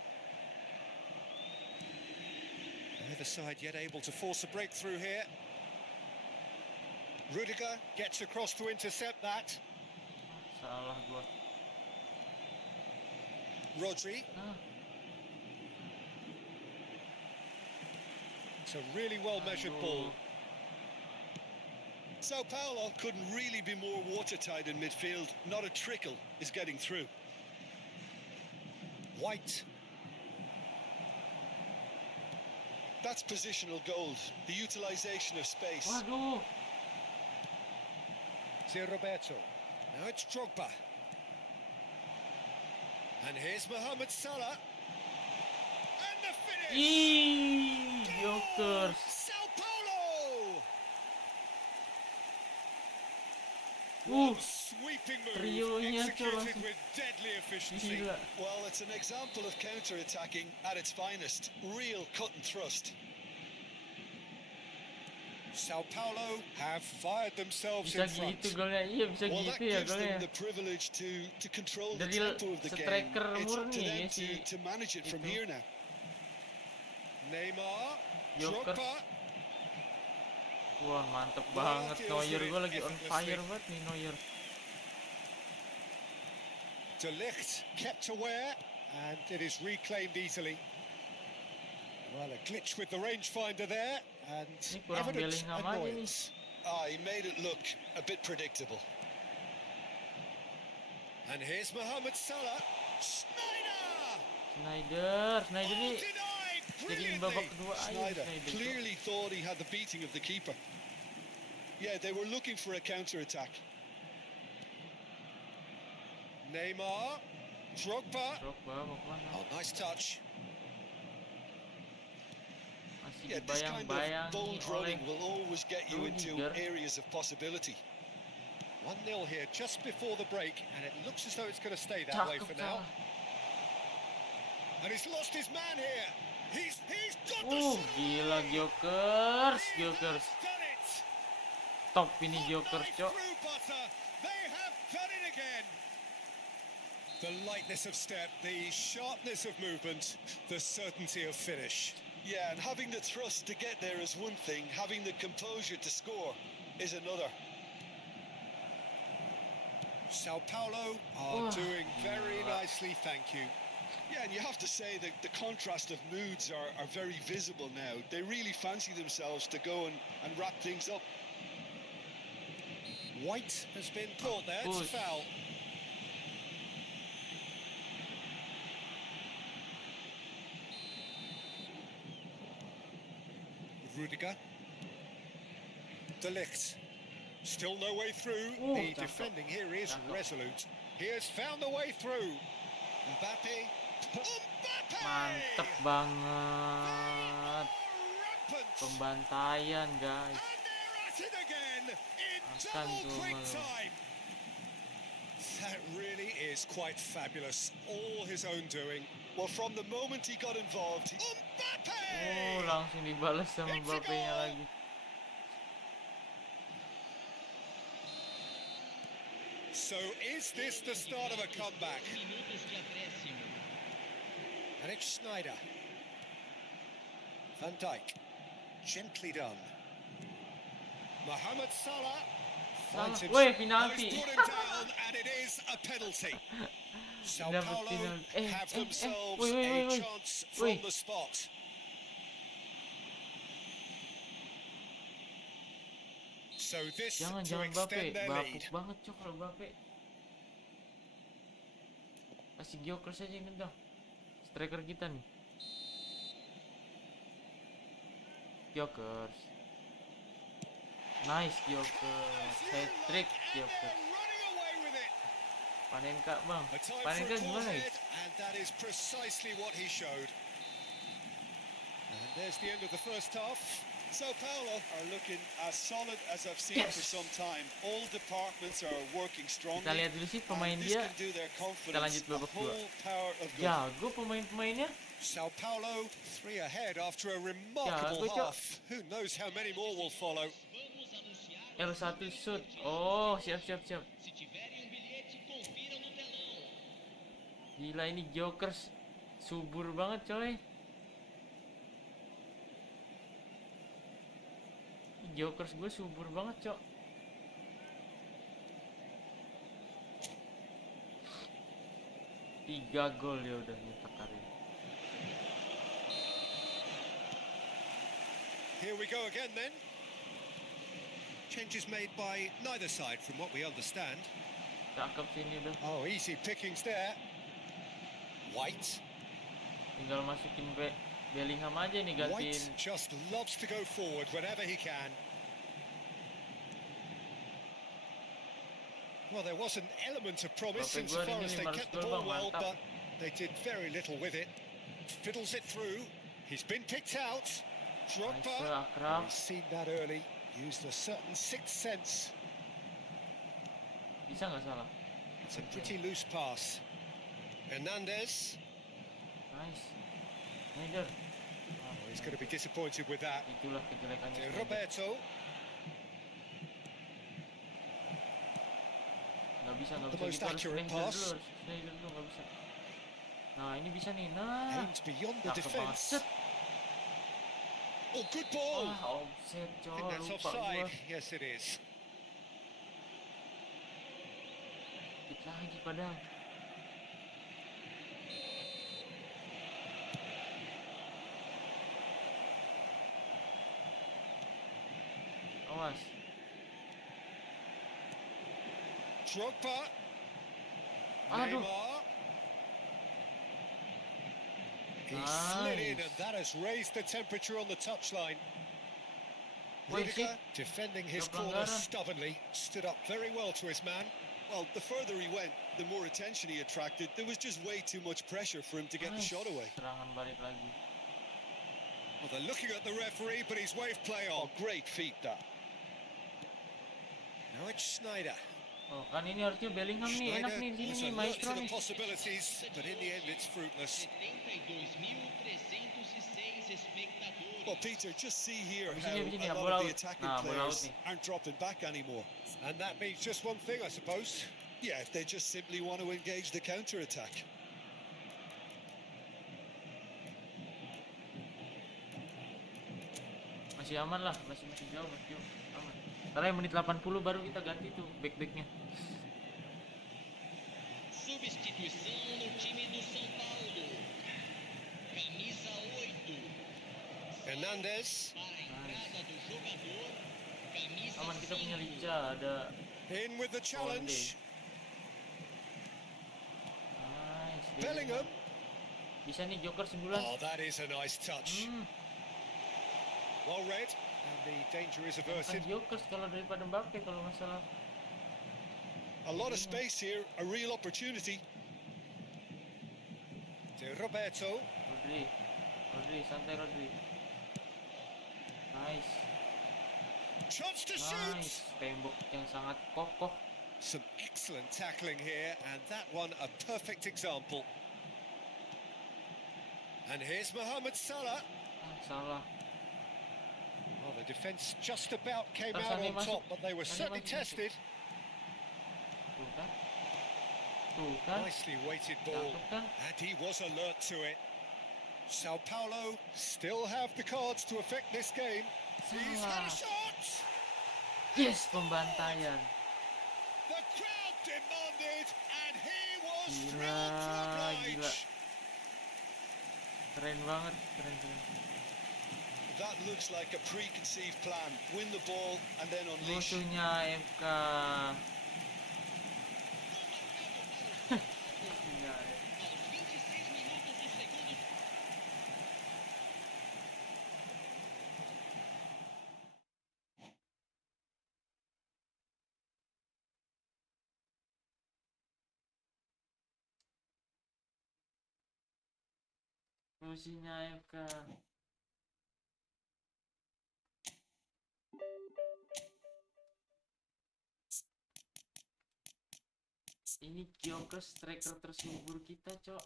Neither side yet able to force a breakthrough here. Rudiger gets across to intercept that. Salah gua. Rodri. It's a really well-measured ball. Sao Paulo couldn't really be more watertight in midfield. Not a trickle is getting through. White. That's positional gold. The utilisation of space. Waduh. Zé Roberto. Now it's Drogba. And here's Mohamed Salah. And the finish! Jokers. Sao Paulo! Sweeping move, executed with deadly efficiency. Gila. Well, it's an example of counter-attacking at its finest. Real cut and thrust. Sao Paulo have fired themselves Bisa in front. gitu golnya, iya bisa Well, that gitu ya gives them golnya. the privilege to control the Dari tempo of the game. striker It's up to murni them ya si to manage it from itu. here now. Neymar, Jokers. Drogba. Wah mantep banget, Neuer gue lagi on fire banget nih Neuer. De Ligt kept aware, and it is reclaimed easily. Well, a glitch with the rangefinder there, and Ini kurang evident Bellingham aja nih. annoyance. He made it look a bit predictable. And here's Mohamed Salah. Schneider! Snyder nih Denied jadi babak brilliantly. kedua aja Schneider Snyder. clearly thought he had the beating of the keeper. Yeah, they were looking for a counter-attack. Neymar, Drogba. Drogba mau kemana? Oh, nice touch. Masih Yeah, this kind of dibayang-bayang bold nih oleh running will always get you into Rudiger. areas of possibility. 1-0 here just before the break, and it looks as though it's going to stay that way Cakep for now. Salah. And he's lost his man here. He's got the shot. Gila Jokers. Done it. Top ini Jokers, Cok. Through butter. They have done it again. The lightness of step, the sharpness of movement, the certainty of finish. Yeah, and having the thrust to get there is one thing, having the composure to score is another. Sao Paulo are doing very nicely, thank you. Yeah, and you have to say that the contrast of moods are very visible now. They really fancy themselves to go and wrap things up. White has been caught there, it's a foul. Rudiger. De Ligt. Still no way through. The defending here is resolute. He has found the way through. Mbappe. Mantep banget. Pembantaian, guys. Akan tuh. That really is quite fabulous. All his own doing. Well, from the moment he got involved, Langsung dibalas sama Mbappe-nya lagi. So is this the start of a comeback? And it's Schneider. Van Dijk. Gently done. Mohamed Salah. Finds him. Woi, penalti. He's brought him down, and it is a penalty. Sao Paulo have themselves a chance from the spot. So this to extend their lead. Bapuk banget, Cok, kalau Mbappe. Kasih Jokers aja yang nendang. Striker kita nih. Jokers. Nice Jokers. Hat-trick Jokers. Panenka, Bang. Panenka gimana ya? And that is precisely what he showed. And there's the end of the first half. Sao Paulo are looking as solid as I've seen for some time. All departments are working strongly. Kita lihat dulu sih pemain dia. Kita lanjut babak 2. Jago pemain-pemainnya. Sao Paulo 3 ahead after a remarkable half. Who knows how many more will follow. L1 shoot. Oh, siap. Gila, ini Jokers subur banget, coy. Jokers gue subur banget, Cok. Tiga gol dia udah nyetak hari. Here we go again then. Changes made by neither side from what we understand. Cakep sini udah. Oh, easy pickings there. White. Tinggal masukin Bellingham aja nih gantiin. White just loves to go forward whenever he can. Well, there was an element of promise insofar as they kept the ball well, but they did very little with it. Fiddles it through. He's been picked out. Drogba. He's seen that early. Used a certain sixth sense. Bisa nggak salah? It's a pretty loose pass. Hernandez. Nice. Schneider. He's going to be disappointed with that. Itulah kejelekannya. Roberto. Nggak bisa The most accurate pass. Schneider dulu nggak bisa. Nah, ini bisa nih. Nah. Aimed beyond the defense. Oh, good ball. Offset, I think that's offside. Yes, it is. Dikit lagi padahal. Awas. Drogba. Aduh. Neymar. He slid in, and that has raised the temperature on the touchline. Rudiger, defending his corner stubbornly, stood up very well to his man. Well, the further he went, the more attention he attracted. There was just way too much pressure for him to get the shot away. Serangan balik lagi. Well, they're looking at the referee, but he's waved play on. Oh, great feat, that. Now it's Schneider. Oh, kan ini harusnya Bellingham nih, enak nih di sini was nih, alert maestro to the nih. possibilities, but in the end it's fruitless. 72.306 espectadores. Well, Peter, just see here Habis how ini, a lot bola of the out. attacking Nah, bola out players nih. aren't dropping back anymore. And that means just one thing, I suppose. Yeah, they just simply want to engage the counter-attack. Masih aman lah, masih jauh, aman. Ntar yang menit 80 baru kita ganti tuh back-backnya. Substituição no time do São Paulo. Camisa 8. Hernandez Para a entrada do jogador. Camisa Aman, kita punya 5. Lica, ada in with the challenge. nice. Bellingham. Bisa nih Joker 9. Oh, that is a nice touch. Well read, and the danger is Bukan averted. Joker kalau daripada Mbappe kalau masalah. A lot of space here, a real opportunity. To Roberto. Rodri, santai Rodri. Nice. Chance to shoot. Nice. Tembok yang sangat kokoh. Some excellent tackling here, and that one a perfect example. And here's Mohamed Salah. Salah. Well, the defence just about came Terus out Sané on masuk. top, but they were Sané certainly masuk. tested. Tuh kan. Nicely weighted ball, Cakep kan? and he was alert to it. Sao Paulo still have the cards to affect this game. He's had a Salah. shot! Yes, pembantaian. The crowd demanded, and he was Gila, thrilled to oblige. gila. Keren banget, keren. That looks like a preconceived plan. Win the ball and then unleash. Musuhnya FK. Musuhnya AFK. Aos 26 minutos do segundo. Musuhnya AFK. Ini Joker striker tersubur kita, Cok.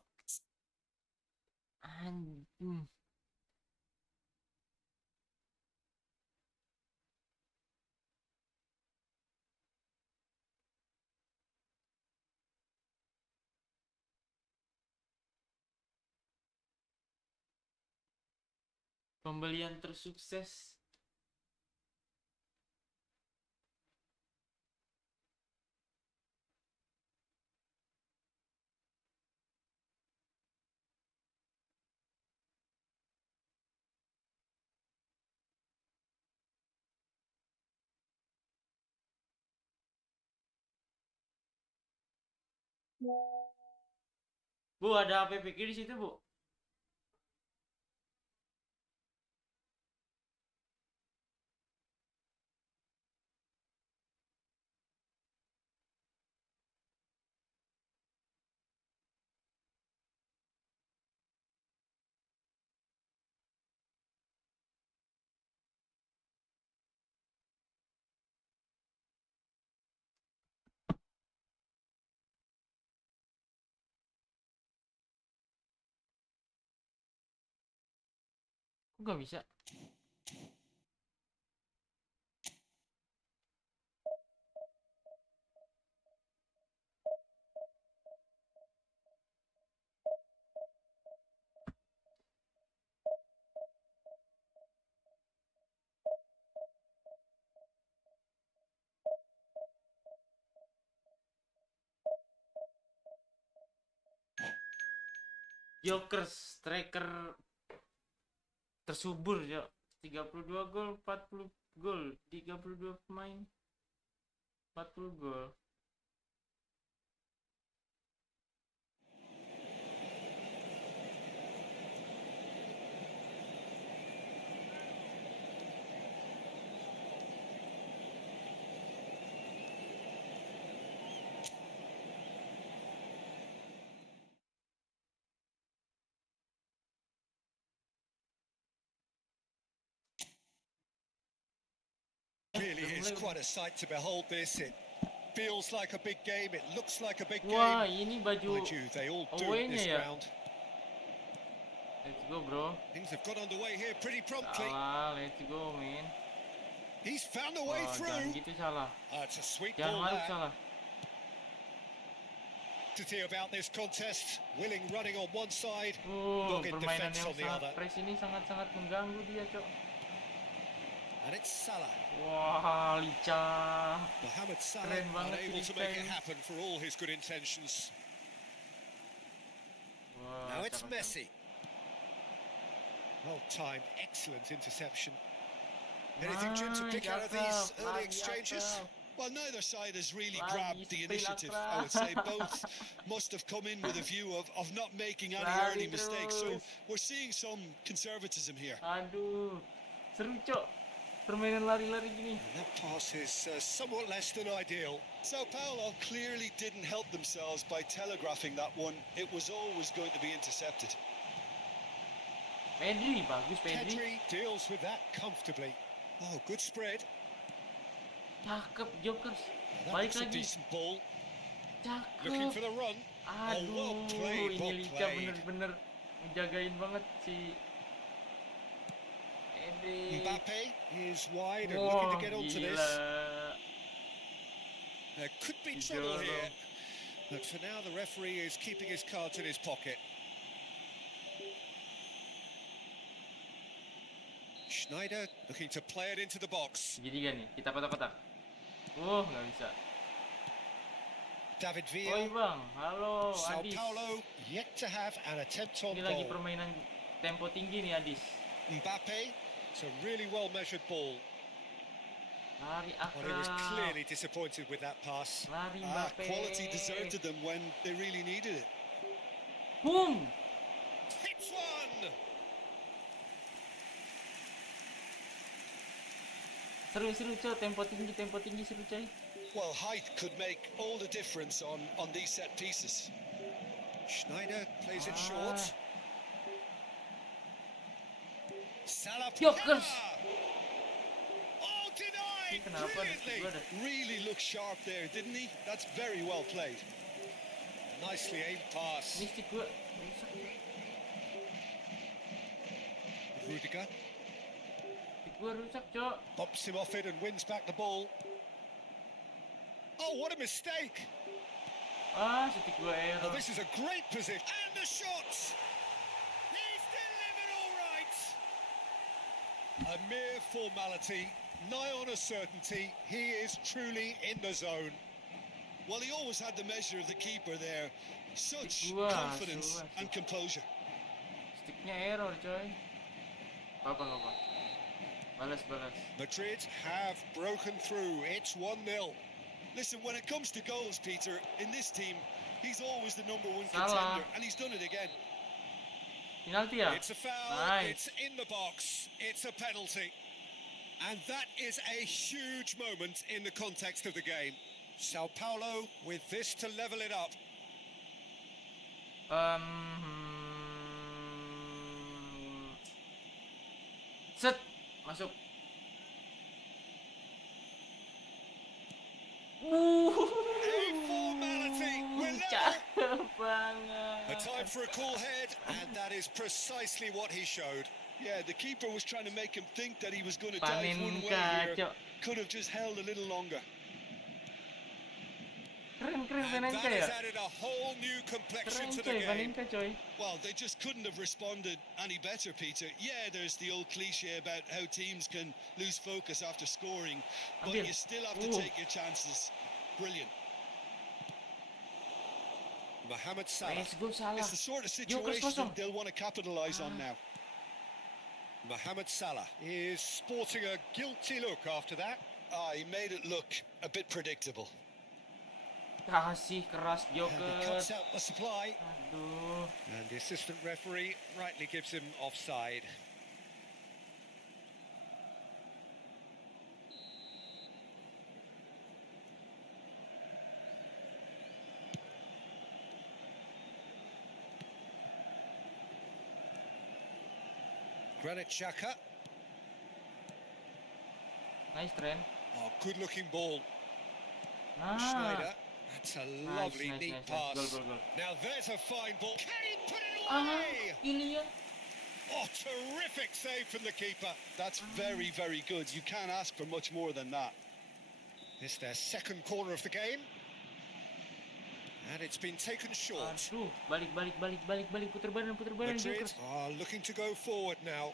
Anjing. Pembelian tersukses. Bu, ada APPK di situ, Bu? Kok nggak bisa? Joker striker tersubur, Cok. 32 gol, 40 gol, 32 pemain, 40 gol. Really is quite a sight to behold this. It feels like a big game. It looks like a big Wah, game. ini baju Mind you, they all do away-nya this ya. ground. Let's go, bro. Things have got underway here pretty promptly. Salah, let's go, man. He's found a way Wah, jangan through. gitu salah. It's a sweet Jangan ball ngaduk there. salah. About this contest, Willing running on one side, dogged Permainan defense yang on the sangat other. press ini sangat-sangat mengganggu dia, Cok. And it's Salah. Wah, lincah. Mohamed Salah Keren banget unable ini to make it Spain. happen for all his good intentions. Wah, Now it's cakep. Messi. Well timed, excellent interception. Anything, Jim, to pick out of these early exchanges? Well, neither side has really Lagi grabbed the spill initiative. atrás. I would say both must have come in with a view of not making any Lari early mistakes. So terus. we're seeing some conservatism here. Aduh, seru, Cok. Permainan lari-lari gini. And that pass is somewhat less than ideal. Sao Paulo clearly didn't help themselves by telegraphing that one. It was always going to be intercepted. Pedri, bagus Pedri. Pedri deals with that comfortably. Oh, good spread. Cakep, Jokers. That Balik looks a lagi. decent ball. Looking for Cakep. the run. Aduh, well played, well ini Lica played. bener-bener menjagain banget si Pedri. Mbappe is wide and Wah, looking to get onto gila. this. There could be trouble Gila. here. But for now, the referee is keeping his cards in his pocket. Schneider looking to play it into the box. Segitiga nih, kita kotak-kotak. Nggak bisa. David Oi Villa. bang, halo Sao Adis. Paulo yet to have an attempt on Ini lagi goal. permainan tempo tinggi nih Adis. Mbappe, it's a really well-measured ball. Lari Well, he was akrab. clearly disappointed with that pass. Lari Mbappe. Quality deserted them when they really needed it. Boom! Hits one! Seru coy, tempo tinggi seru coy. Well, height could make all the difference on these set pieces. Schneider plays it Ah. short. Salah. Jokers. Oh, denied! Kenapa Brilliantly. ada Really looked sharp there, didn't he? That's very well played. Nicely aimed pass. Ini stick gua rusak. Rudiger Stick gua rusak, Cok. bumps him off it and wins back the ball. Oh, what a mistake! Stick gua Oh, error. this is a great position. And the shots! He's delivered all right! A mere formality, nigh on a certainty. He is truly in the zone. Well, he always had the measure of the keeper there. Such Gua, confidence gua. and composure. Sticknya error, coy. Apa. Balas. Madrid have broken through. It's 1-0. Listen, when it comes to goals, Peter, in this team, he's always the number one Salah. contender, and he's done it again. Penalti ya? It's a foul. Nice. It's in the box. It's a penalty. And that is a huge moment in the context of the game. Sao Paulo with this to level it up. Set, masuk. A formality. We're level. Cakep A banget. time for a cool head, and that is precisely what he showed. Yeah, the keeper was trying to make him think that he was going to dive Panen one way kacau. here. Could have just held a little longer. And Keren that Panenka has ya. added a whole new complexion Keren to the coy, game. Panenka coy. Well, they just couldn't have responded any better, Peter. Yeah, there's the old cliche about how teams can lose focus after scoring, but Ambil. you still have to take your chances. Brilliant. Mohamed Salah. Let's go Salah. It's the sort of Jokers situation kosong. that they'll want to capitalise on now. Mohamed Salah is sporting a guilty look after that. He made it look a bit predictable. Kasih keras And he cuts Joker. out the supply. Aduh. And the assistant referee rightly gives him offside. Granit Xhaka. Nice trend. Oh, good looking ball. Schneider. That's a lovely, nice, neat nice. pass. Goal. Now there's a fine ball. Can he put it Ah, away? ini ya. Oh, terrific save from the keeper. That's very, very good. You can't ask for much more than that. It's their second corner of the game. And it's been taken short. Aduh, balik, puter badan Madrid Jokers. are looking to go forward now.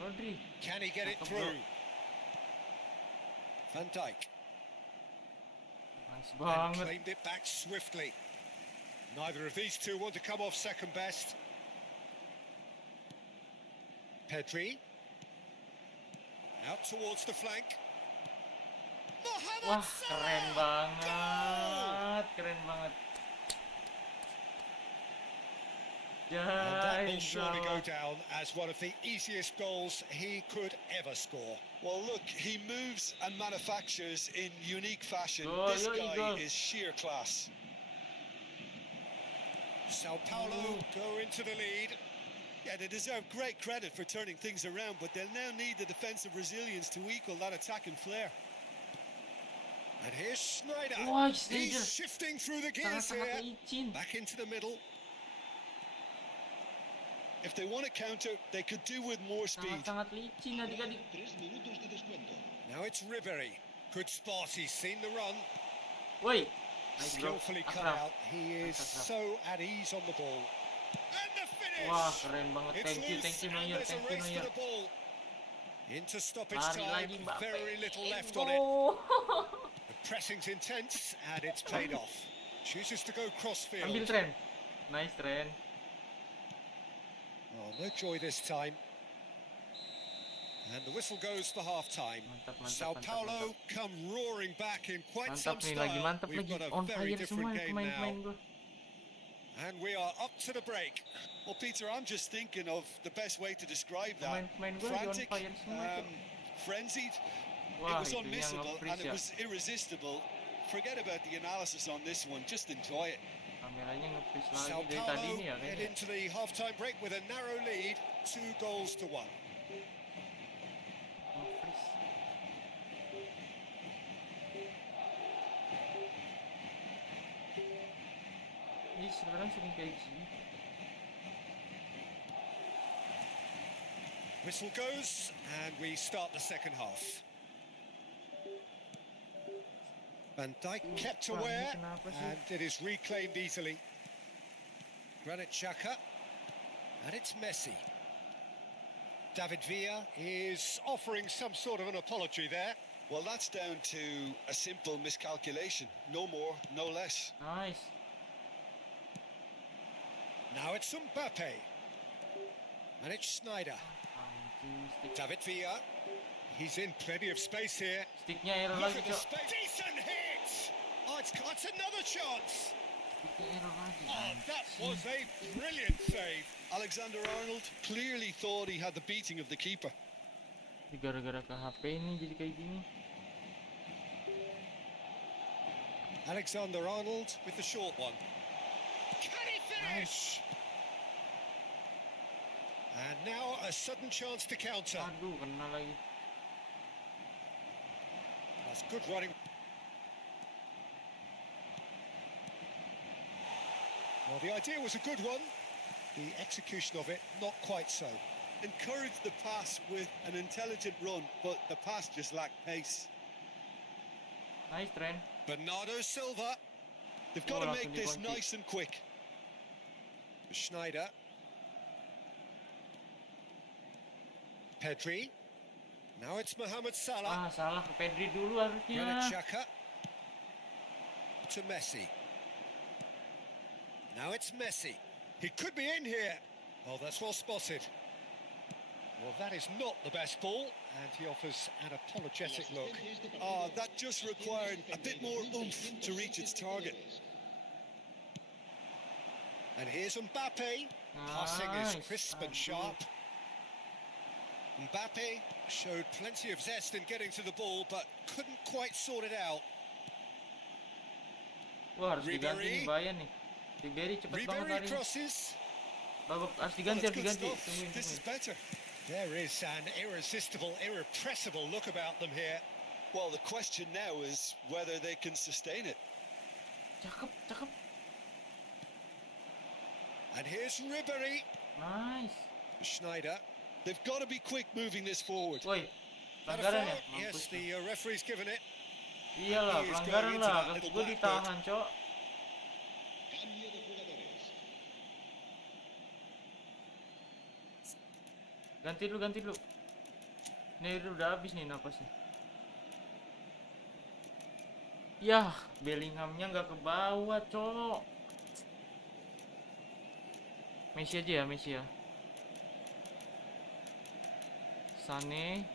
Rodri. Can he get it Cakep, through? Van Dijk. Nice And banget. claimed it back swiftly. Neither of these two want to come off second best. Pedri. Out towards the flank. Mohamed Wah, Salah! keren banget. And that will Jai surely go Salah. down as one of the easiest goals he could ever score. Well, look, he moves and manufactures in unique fashion. Go, This yo, guy Eagle. is sheer class. Sao Paulo go into the lead. Yeah, they deserve great credit for turning things around, but they'll now need the defensive resilience to equal that attacking flair. And here's Schneider. Wah, Schneider. He's shifting through the gears Sangat-sangat here. licin. Back into the middle. If they want to counter, they could do with more speed. Sangat-sangat licin adik-adik. 3 minutos de descuento. Now it's Ribery. Good spot. He's seen the run. Woi. Nice bro. Skillfully cut Akrab. out. He is Akrab. so at ease on the ball. And the finish. Wah, keren banget. It's Thank you loose and Neuer. there's a Thank you race for Neuer. the ball. Into stoppage Lari time. lagi Mbappe. Very little left on it. Oh. The pressing's intense and it's paid off. Chooses to go Ambil crossfield. tren. Nice tren. Oh, no joy this time. And the whistle goes for half time. Mantap, Sao mantap, Paulo mantap. come roaring back in quite some Mantap nih, lagi style. mantap We've lagi. got a On very fire semua different game pemain-pemain now. gue. And we are up to the break. Well, Peter, I'm just thinking of the best way to describe that. Pemain-pemain gue lagi on Frantic, fire semua itu. frenzied. Wah, It was itu yang unmissable nge-freeze and it ya. was irresistible. Forget about the analysis on this one. Just enjoy it. Kameranya nge-freeze Sao lagi dari tadi Paulo nih ya head kayaknya. into the half-time break with a narrow lead, 2-1. Nge-freeze. Ih, sekarang sering kayak gini. Whistle goes and we start the second half. Van Dijk kept Wah, ini aware kenapa sih? and it is reclaimed easily. Granit Xhaka and it's Messi. David Villa is offering some sort of an apology there. Well, that's down to a simple miscalculation. No more, no less. Nice. Now it's Mbappe and it's Schneider. Anjing, stick. David Villa, he's in plenty of space here. Sticknya error Look lagi at the cok. space. Decent hit! Oh, it's another chance. Sticknya error lagi. Oh, that Anjing. was a brilliant save. Alexander-Arnold clearly thought he had the beating of the keeper. Ini gara-gara ke HP ini jadi kayak gini. Alexander-Arnold with the short one. Can he finish? And now a sudden chance to counter. Aduh, kena lagi. That's good running. Well, the idea was a good one. The execution of it, not quite so. Encouraged the pass with an intelligent run, but the pass just lacked pace. Nice tren. Bernardo Silva, They've got to Oh, make this langsung dikunci. nice and quick. Schneider. Pedri. Now it's Mohamed Salah. Ah, salah ke Pedri dulu Granit harusnya. Xhaka. To Messi. Now it's Messi. He could be in here. Oh, that's well spotted. Well, that is not the best ball, and he offers an apologetic look. That just required a bit more oomph to reach its target. And here's Mbappe. Passing is Nice. crisp and Aduh. sharp. Mbappe showed plenty of zest in getting to the ball, but couldn't quite sort it out. Wah, harus diganti Ribery. nih Bayan nih. Ribery cepet banget Ribery lari. crosses. Babak harus Well, diganti, that's harus good diganti. stuff. Tungguin, This is tungguin. better. There is an irresistible, irrepressible look about them here. Well, the question now is whether they can sustain it. Cakep, cakep. And here's Ribery. Nice. Schneider. They've got to be quick moving this forward. Woi, That a pelanggaran ya? foul? Yes, Mampus. the referee's given it. Iyalah, He is pelanggaran going into lah. that Kaki little gue black ditahan, cok. Cambio de jugadores. Ganti dulu, ganti dulu. Nih udah habis nih napasnya. Yah, Bellinghamnya nggak ke bawah, cok. Messi aja ya, Messi ya. Sane.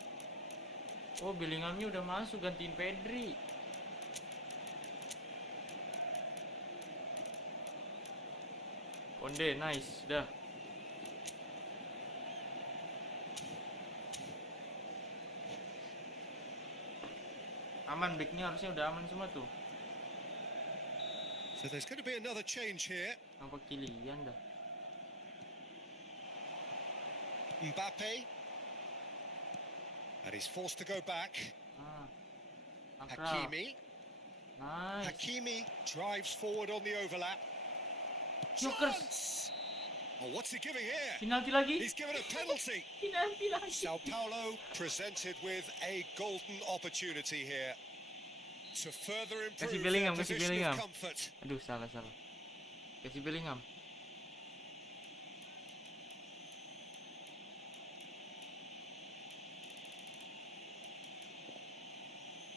Oh, Bellinghamnya udah masuk gantiin Pedri. Konde, nice, dah. Aman, backnya harusnya udah aman semua tuh. So there's going to be another change here. Nampak Kylian dah. Mbappe. And he's forced to go back. Akrab. Hakimi. Nice. Hakimi drives forward on the overlap. Jokers. Chance! Oh, what's he giving here? Penalti lagi. He's given a penalty. Penalti lagi. Sao Paulo presented with a golden opportunity here to further Kasih improve Bellingham, their kasih position Bellingham. of comfort. Aduh, salah. Kasih Bellingham.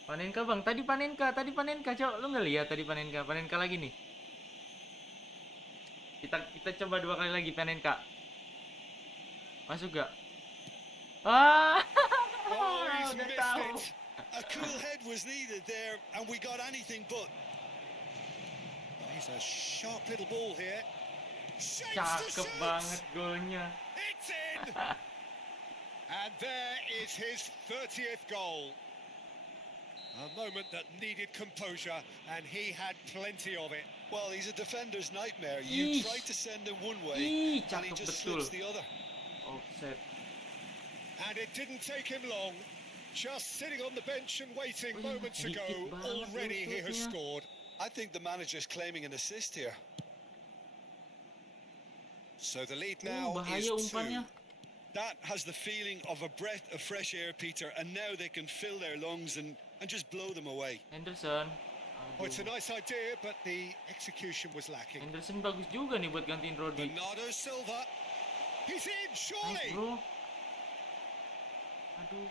Panenka bang, tadi Panenka, cok, lu nggak lihat tadi Panenka lagi nih. Kita coba 2 kali lagi Panenka. Masuk gak? Ah, Oh, he's udah missed tahu. it. A cool head was needed there, and we got anything but. He's a sharp little ball here. Shapes to Cakep shoot. banget golnya. It's in. And there is his 30th goal. A moment that needed composure, and he had plenty of it. Well, he's a defender's nightmare. You Eesh. try to send him one way, Ih, and he cakep just betul. slips the other. Offset. And it didn't take him long. Just sitting on the bench and waiting Wih, moments ago, dikit banget already he has lututnya. scored. I think the manager's claiming an assist here. So the lead now Bahaya is 2. umpannya. That has the feeling of a breath of fresh air, Peter, and now they can fill their lungs and just blow them away. Henderson. Oh, it's a Aduh. nice idea, but the execution was lacking. Henderson bagus juga nih buat gantiin Rodri. Bernardo Silva. He's in, Nice, surely. bro. Aduh.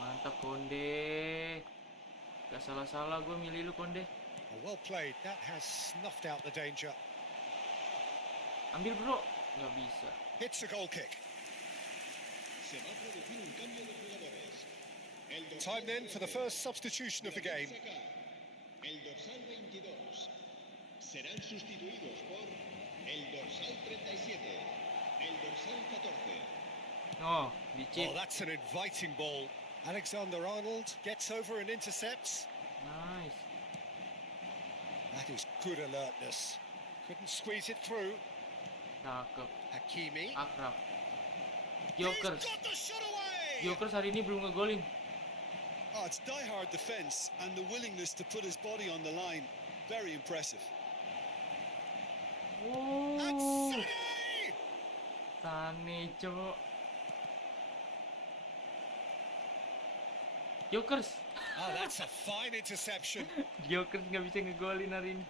Mantap Konde. Gak salah-salah gue milih lu Konde. Oh, well played. That has snuffed out the danger. Ambil bro. Gak bisa. It's a goal kick. Se va a producir un cambio de jugadores. El dorsal Time then for the 13, first substitution of the game. sacar. El dorsal 22 serán sustituidos por el dorsal 37, el dorsal 14. Oh, dicip. Oh, that's an inviting ball. Alexander-Arnold gets over and intercepts. Nice. That is good alertness. Couldn't squeeze it through. Cakep. Hakimi. Akrab. He's Jokers. got the shot away. Jokers hari ini belum ngegolin. Oh, it's die-hard defence and the willingness to put his body on the line. Very impressive. And Oh. Sané! Sane, cok. Jokers. Oh, that's a fine interception. Jokers nggak bisa ngegolin hari ini.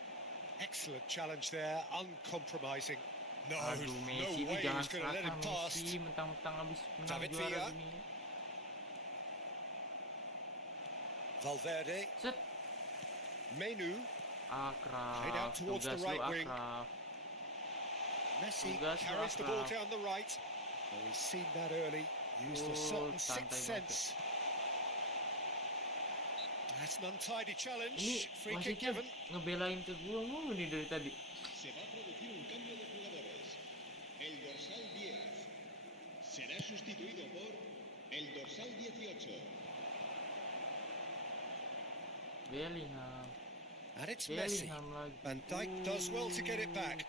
Excellent challenge there, uncompromising. No, Aduh, no Messi itu way he jangan was going to let serakah him pass. Messi mentang-mentang habis menang David juara Villa. dunia. Valverde, Set. Menu, Played out Akrab. towards the Tugas right lu wing. akrab. Messi Tugas carries the ball Akrab. down the right. Oh, he's seen that early. Used a Oh, certain santai sixth sense. That's an untidy Ini challenge. Free kick wasitnya given. ngebelain ke gua mulu nih dari tadi. Se va a producir un cambio de jugadores. El dorsal 10 será sustituido por el dorsal 18. Bellingham. And it's Messi. Bellingham lagi. Van Dijk does well to get it back.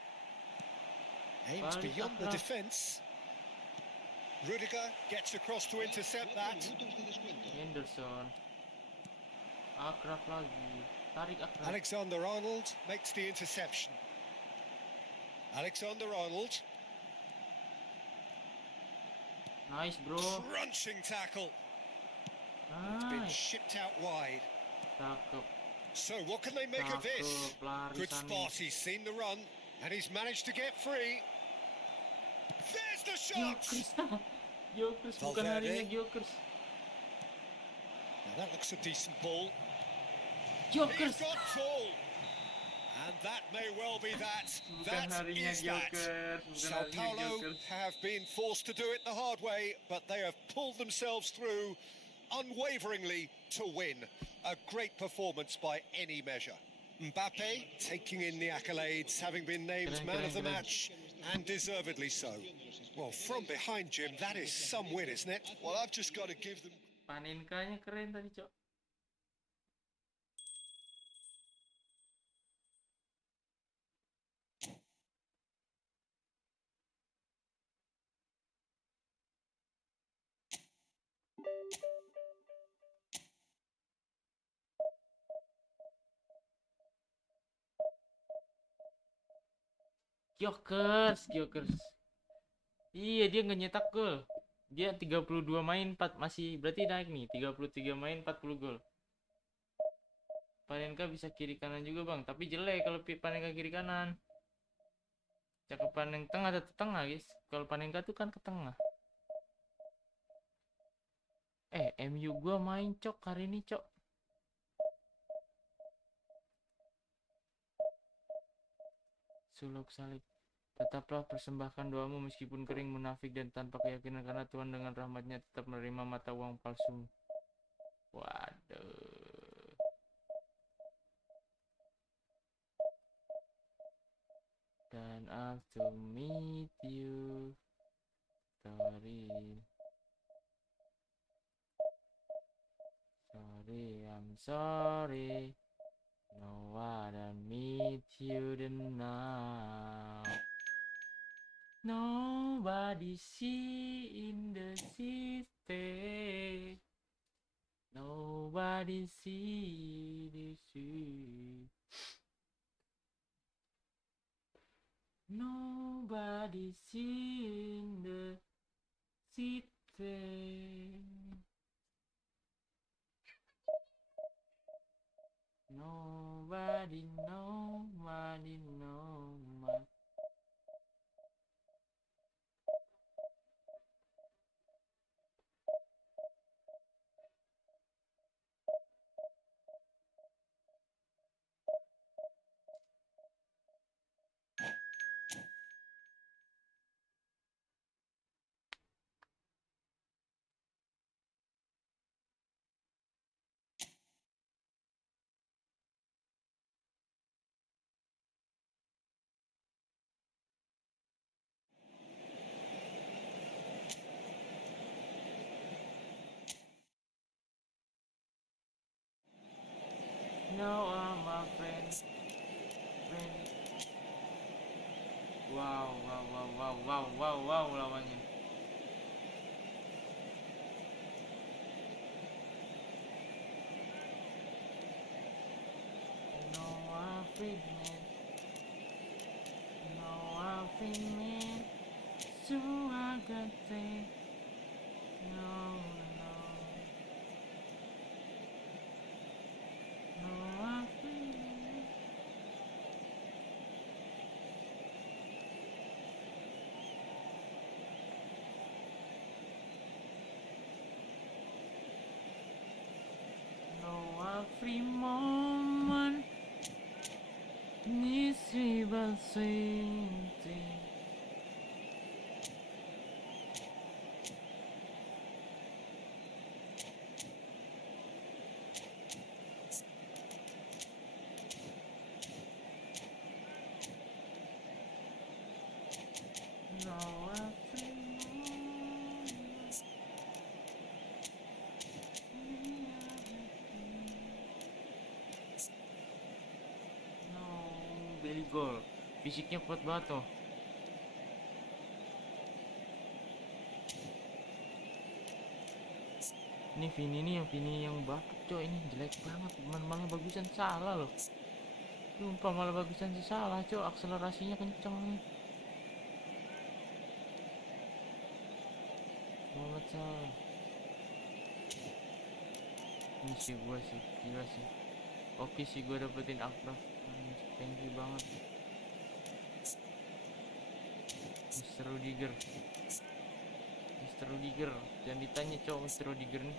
Aims Balik beyond the Akrab. defence. Rudiger gets across to intercept 4 that. minutos de descuento. Henderson. Akraf lagi. Tarik Akraf. Alexander-Arnold makes the interception. Alexander-Arnold, Nice bro. crunching tackle. Been Nice. shipped out wide. Cakep. So what can they make of this? Cakep. Lari Good Sane. spot, he's seen the run, and he's managed to get free. There's the shot! Gyökeres. Gyökeres bukan Valverde. harinya Gyökeres. Now that looks a decent ball. Gyökeres. He's got full. And that may well be that. Bukan That harinya is that. Gyökeres. Bukan Sao harinya Paulo Gyökeres. have been forced to do it the hard way, but they have pulled themselves through unwaveringly to win. A great performance by any measure. Mbappe taking in the accolades, having been named Keren, man of the keren. match, and deservedly so. Well, from behind, Jim, that is some win, isn't it? Well, I've just got to give them. Panenkanya keren tadi, Cok. Gyökeres. Iya, dia nggak nyetak gol. Dia 32 main 4 masih berarti naik nih. 33 main 40 gol. Panenka bisa kiri kanan juga, Bang, tapi jelek kalau Panenka kiri kanan. Cakupan yang tengah atau tengah, guys. Kalau Panenka tuh kan ke tengah. MU gua main, Cok, hari ini, Cok. Suluk salib. Tetaplah persembahkan doamu meskipun kering, munafik, dan tanpa keyakinan, karena Tuhan dengan rahmatnya tetap menerima mata uang palsu. Waduh. Dan I've to meet you. I'm sorry. No, I don't meet you now. Nobody see in the city. Nobody see the sea. Nobody see in the city. Nobody know. No, my friend. Wow lawannya. No, I'm free man. So I got say no. No, I'm free man. No, I'm free moment. Nisi balsinti. No, I'm free moment. No, very good. Fisiknya kuat banget tuh. Ini Vini nih, yang bapuk cok, ini jelek banget. Malah bagusan salah loh. Sumpah malah bagusan si salah cok, akselerasinya kenceng. Banget salah. Ini sih gue sih, gila sih. Oke sih gue dapetin Akraf. Thank you banget. Mr. Rudiger. Jangan ditanya cowok Mr. Rudiger nih.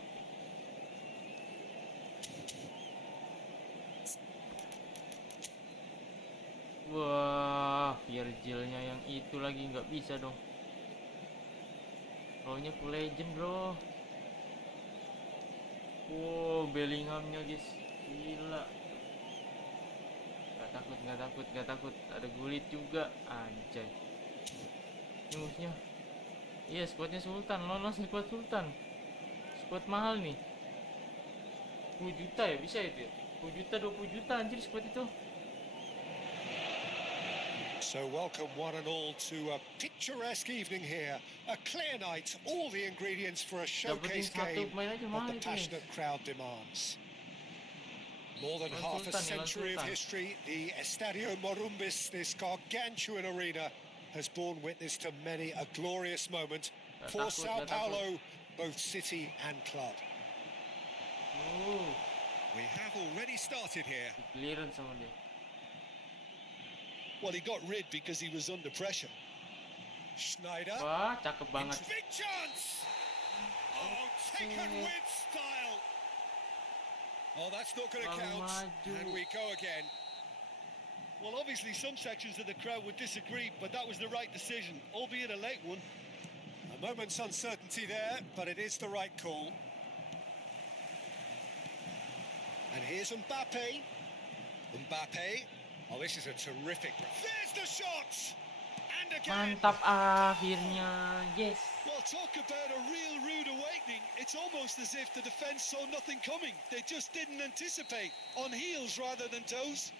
Wah, Virgilnya yang itu lagi nggak bisa dong. Pokoknya full legend bro. Wow, Bellinghamnya guys, gila. Gak takut. Ada Gullit juga, anjay. Ini musuhnya. Iya, squadnya Sultan, lolos squad Sultan. Squad mahal nih. 10 juta ya, bisa itu ya? 10 juta, 20 juta anjir squad itu. So welcome one and all to a picturesque evening here. A clear night, all the ingredients for a showcase game that the passionate crowd demands. More than half a century of history, the Estadio Morumbis, this gargantuan arena, has borne witness to many a glorious moment for Sao Paulo, both city and club. We have already started here. Well, he got rid because he was under pressure. Schneider. Wah, cakep banget. Big chance. Oh, taken with style. Oh, that's not going to count. And we go again. Well, obviously some sections of the crowd would disagree, but that was the right decision, albeit a late one. A moment's uncertainty there, but it is the right call. And here's Mbappe. Oh, this is a terrific... There's the shot! And again... Mantap akhirnya, yes. Well, talk about a real rude awakening. It's almost as if the defence saw nothing coming. They just didn't anticipate. On heels rather than toes.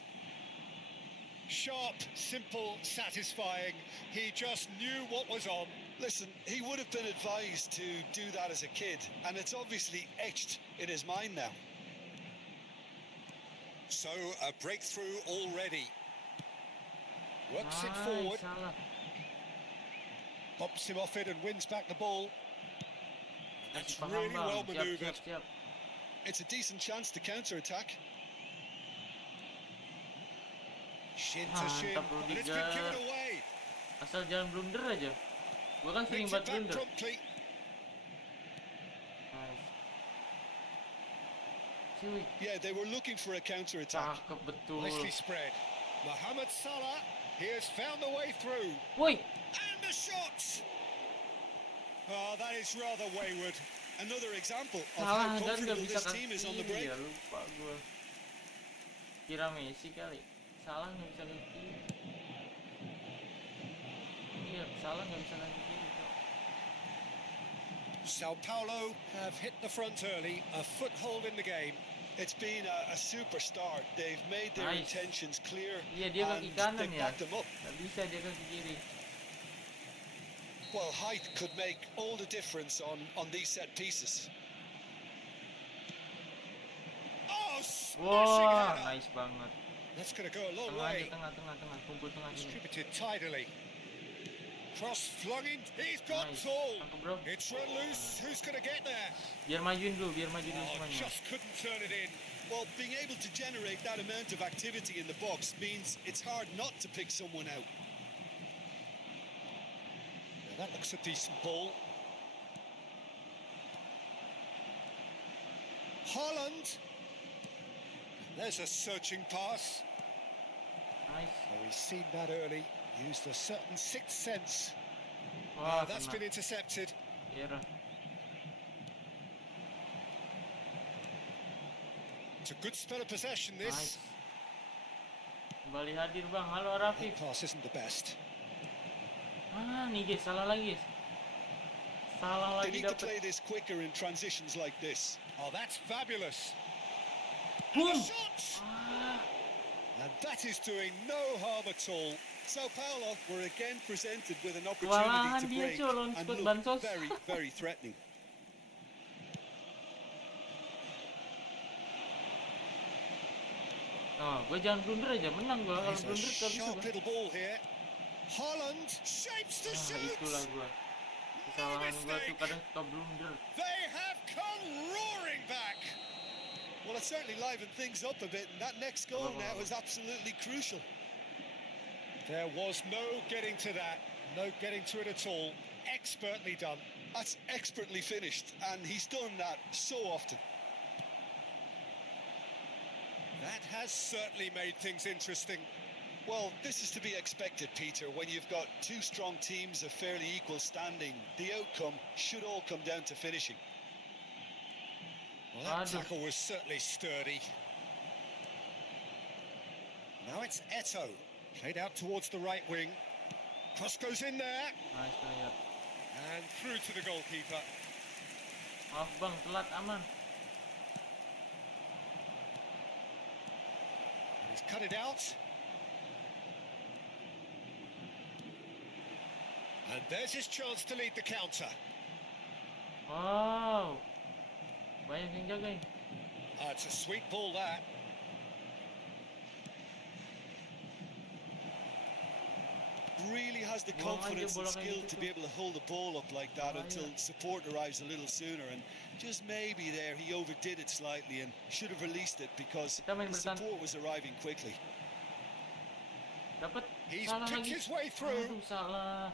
Sharp, simple, satisfying. He just knew what was on. Listen, he would have been advised to do that as a kid, and it's obviously etched in his mind now. So, a breakthrough already. Works it forward. Pops him off it and wins back the ball. That's really well manoeuvred. It's a decent chance to counter-attack. Shin to shin, and it's been given away. Asal jangan blunder aja. Gua kan sering banget blunder. Yeah, they were looking for a counter-attack. Nicely spread. Mohamed Salah, he has found the way through. Woi. And the shot! Oh, that is rather wayward. Another example of how comfortable this team is on the break. Ya lupa gua. Kira Messi kali. Salah nggak bisa ke kiri. Iya, Salah nggak bisa ke kiri. Sao Paulo have hit the front early, a foothold in the game. It's been a super start. They've made their intentions clear. Iya, dia kaki kanan they've ya. backed them up. Nggak bisa dia kaki kiri. Well, height could make all the difference on these set pieces. Oh, smashing Wah, header. nice banget. That's going to go a long Tengah way. aja, tengah, kumpul tengah sini. Distributed tidily. Cross flung in. He's got tall. It's run loose. Who's going to get there? Biar majuin dulu semuanya. Just couldn't turn it in. Well, being able to generate that amount of activity in the box means it's hard not to pick someone out. Now that looks a decent ball. Haaland. There's a searching pass. Nice. Oh, he's seen that early. Used a certain sixth sense. Wah, That's been intercepted. Iya. It's a good spell of possession, this. Nice. Kembali hadir bang. Halo Rafif. That pass isn't the best. Nih guys, salah lagi guys. Salah They lagi need to dapat. play this quicker in transitions like this. Oh, that's fabulous. Boom. And the shot! And that is doing no harm at all. Sao Paulo were again presented with an opportunity to break and look very, very threatening. Oh, gue jangan blunder aja, menang gue. Kalau Here's a blunder gak bisa sharp gue. little ball here. Haaland shapes to Nah, shoot. itulah gue. Kesalahan gue tuh kadang suka blunder. They have come roaring back. Well, it certainly livened things up a bit, and that next goal now is absolutely crucial. There was no getting to that, no getting to it at all. Expertly done. That's expertly finished, and he's done that so often. That has certainly made things interesting. Well, this is to be expected, Peter. When you've got two strong teams of fairly equal standing, the outcome should all come down to finishing. Well, that tackle was certainly sturdy. Now it's Eto. Played out towards the right wing. Cross goes in there. Nice player. And through to the goalkeeper. Maaf bang, telat aman. He's cut it out. And there's his chance to lead the counter. Wow, banyak yang jagain. It's a sweet ball, that. Really has the Buang aja confidence and bola kayak skill gitu to tuh. be able to hold the ball up like that Bahaya. until support arrives a little sooner, and just maybe there he overdid it slightly and should have released it because Kita main the bertahan. support was arriving quickly. Dapat He's salah picked lagi. his way through. Aduh, salah.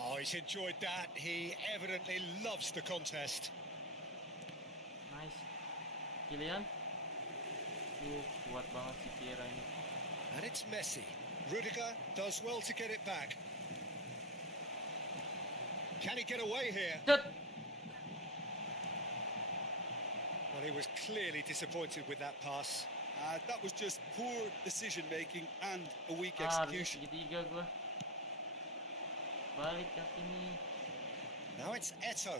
Oh, he's enjoyed that. He evidently loves the contest. Nice. Kylian. Kuat banget si Kira ini. And it's Messi. Rudiger does well to get it back. Can he get away here? Cet. Well, he was clearly disappointed with that pass. That was just poor decision making and a weak Harusnya execution. segitiga gua. Balik kaki nih. Now it's Eto.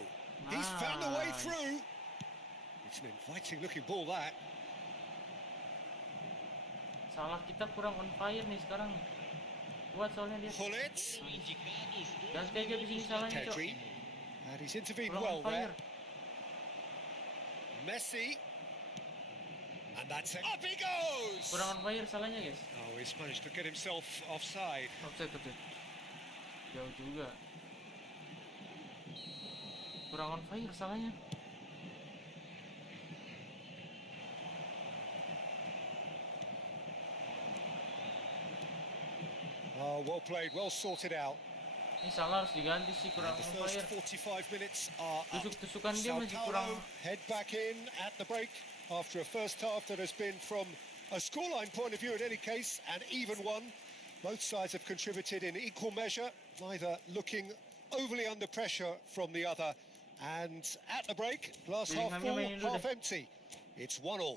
He's found a way Nice. through. It's an inviting looking ball, that. Salah kita kurang on fire nih sekarang. Kuat soalnya dia. Pullet. Ganti aja di sini salahnya, Cok. Pedri. And he's intervened Kurang well on fire. there. Messi. And that's it. Up he goes! Kurang on fire salahnya, guys. Oh, he's managed to get himself offside. Offside. Jauh juga. Kurang on fire salahnya. Oh, well played, well sorted out. Ini salah harus diganti sih, kurang And the on first fire. 45 minutes are up. Tusuk-tusukan dia Sao masih kurang. Paulo head back in at the break after a first half that has been, from a scoreline point of view in any case, an even one. Both sides have contributed in equal measure, neither looking overly under pressure from the other. And at the break, glass half Bellingham full, mainin dulu half deh. empty. It's 1-1.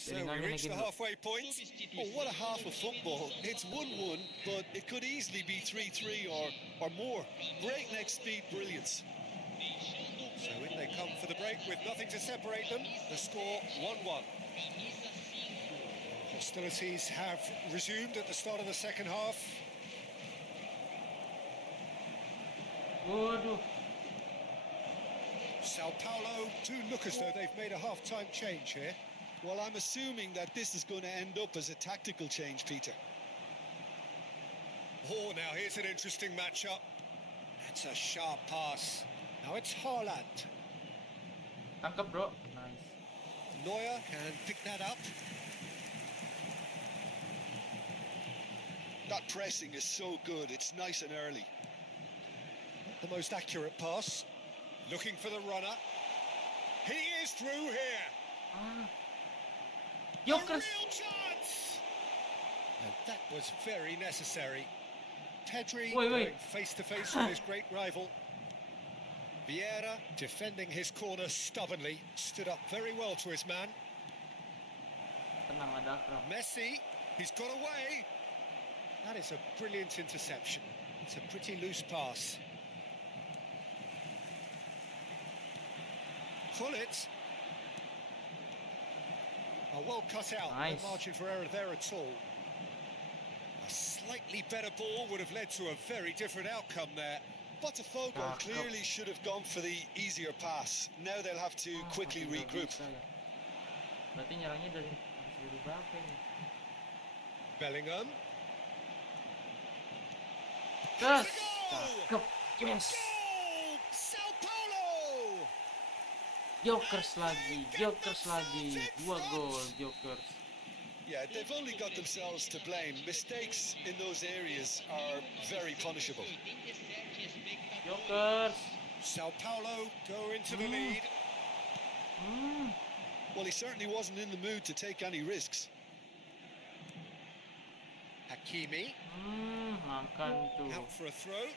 So we Bellingham reach the naikin dulu. halfway point. Oh, what a half of football. It's 1-1, but it could easily be 3-3 or more. Breakneck speed brilliance. So in they come for the break with nothing to separate them. The score 1-1. Hostilities have resumed at the start of the second half. Waduh. Sao Paulo do look as though they've made a half-time change here. Well, I'm assuming that this is going to end up as a tactical change, Peter. Oh, now here's an interesting matchup. That's a sharp pass. Now it's Haaland. Tangkap, bro. Nice. Neuer can pick that up. That pressing is so good. It's nice and early. Not the most accurate pass. Looking for the runner. He is through here. Ah. A Jokers. real chance! And that was very necessary. Pedri Wait. going face to face with his great rival. Vieira defending his corner stubbornly, stood up very well to his man. Tenang, ada Akram. Messi, he's got away. That is a brilliant interception. It's a pretty loose pass. Pullet. Well cut out. Nice. No margin for error there at all. A slightly better ball would have led to a very different outcome there. Botafogo Ah, clearly should have gone for the easier pass. Now they'll have to quickly Tapi nggak regroup. bisa ya. Berarti nyerangnya dari Dari berapa ini? Bellingham. Gas! Has a goal! Cakep! Yes! Goal! Sao Paulo! Jokers lagi! 2 gol Jokers. Yeah, they've only got themselves to blame. Mistakes in those areas are very punishable. Jokers! Sao Paulo go into the lead. Well, he certainly wasn't in the mood to take any risks. Hakimi Makan tuh. out for a throw.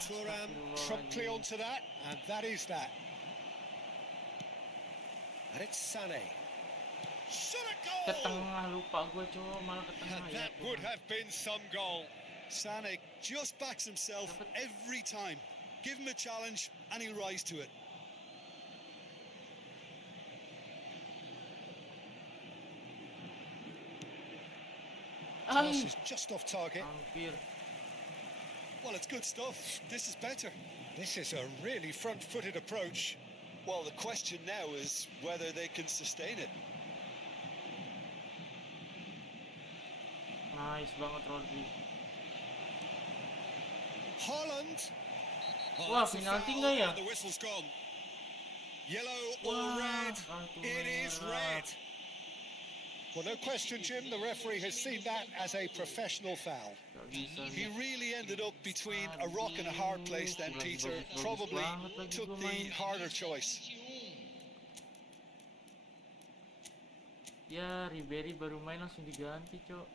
Thuram promptly onto that, and that is that. And it's Sané. Shot a Ke goal! tengah, lupa gue cowok, malah ke tengah. And Ya, that would have been some goal. Sané just backs himself every time. Give him a challenge and he'll rise to it. Pass is just off target. Hampir. Well, it's good stuff. This is better. This is a really front-footed approach. Well, the question now is whether they can sustain it. Nice banget Rodri. Holland. Oh, Wah, that's a penalti foul, nggak ya? and the whistle's gone. Yellow or Wah, red? kartu It is merah. red. Well, no question, Jim. The referee has seen that as a professional foul. Gak bisa He nih. really ended up between a rock and a hard place then, Peter. Bagus Probably banget lagi took gua the main. harder choice. Ya, Ribery baru main langsung diganti, Cok.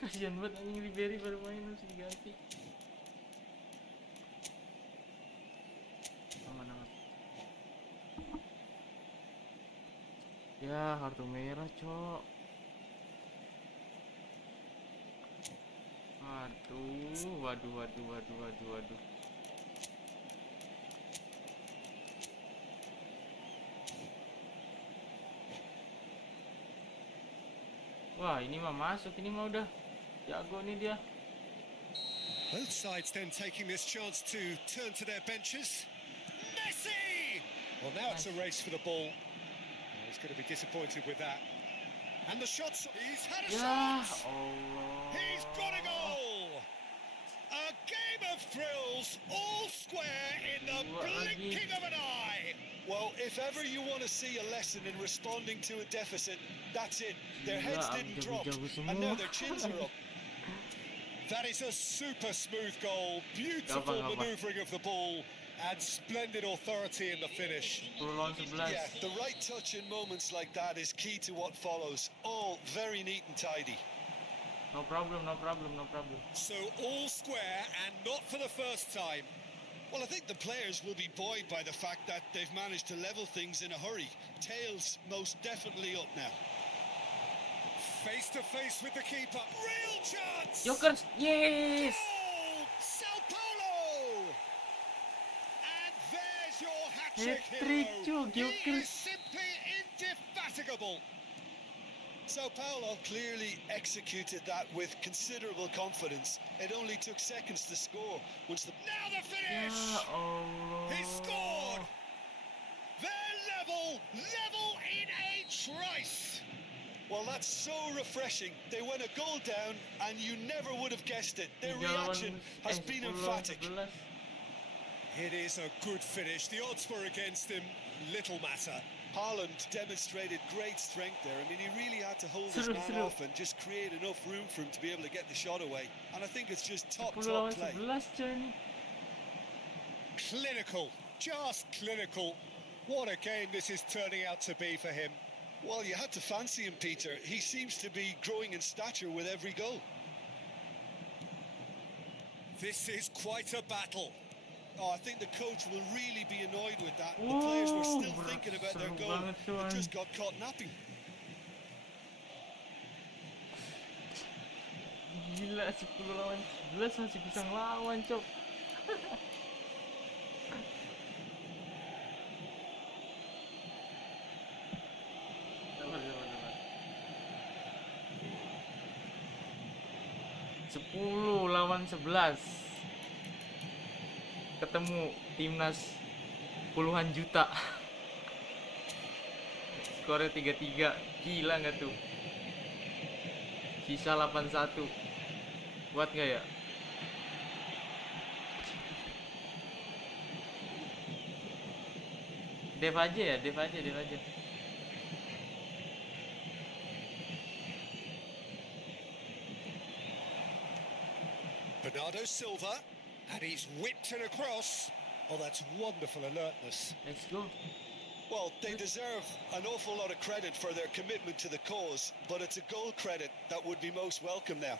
Kasian banget anjing, Ribery baru main langsung diganti. Aman. Ya, kartu merah, Cok. Waduh. Wah, ini mah masuk, ini mah udah jago nih dia. Both sides then taking this chance to turn to their benches. Messi! Well, now it's a race for the ball. He's going to be disappointed with that. And the shots, he's had a Ya shot! Allah. He's got a goal! A game of thrills, all square in the blinking of an eye! Well, if ever you want to see a lesson in responding to a deficit, that's it. Their heads didn't drop, and now their chins are up. That is a super smooth goal, beautiful Gampang. manoeuvring of the ball, and splendid authority in the finish. 10 lawan 11. Yeah, the right touch in moments like that is key to what follows. All very neat and tidy. No problem. So all square, and not for the first time. Well, I think the players will be buoyed by the fact that they've managed to level things in a hurry. Tails most definitely up now. Face to face with the keeper. Real chance! Jokers, yes. Goal! Sao Paulo! And there's your hat-trick Hat-trick, hero. Cuk, He Jokers. is simply indefatigable. Sao Paulo clearly executed that with considerable confidence. It only took seconds to score once the... Now the Ya finish! Allah. He scored! They're level in a trice! Well, that's so refreshing. They went a goal down and you never would have guessed it. Their 3 lawan reaction has been 10 lawan emphatic. 11. It is a good finish. The odds were against him. Little matter. Haaland demonstrated great strength there. I mean, he really had to hold his man Seru. off and just create enough room for him to be able to get the shot away. And I think it's just 10 top lawan play. 11, coy nih. Clinical. Just clinical. What a game this is turning out to be for him. Well, you had to fancy him, Peter. He seems to be growing in stature with every goal. This is quite a battle. Oh, I think the coach will really be annoyed with that. The players were still Oh, thinking about their seru goal, banget, but cuy. just got caught napping. Gila, 10 lawan 11 masih bisa ngelawan, Cok. Sabar. 10 lawan 11. ketemu timnas puluhan juta. Skornya 3-3. Gila nggak tuh? Sisa 8-1. Kuat nggak ya? Dev aja ya, dev aja. Bernardo Silva, and he's whipped it across. Oh, that's wonderful alertness. Let's go. Well, they deserve an awful lot of credit for their commitment to the cause, but it's a goal credit that would be most welcome now.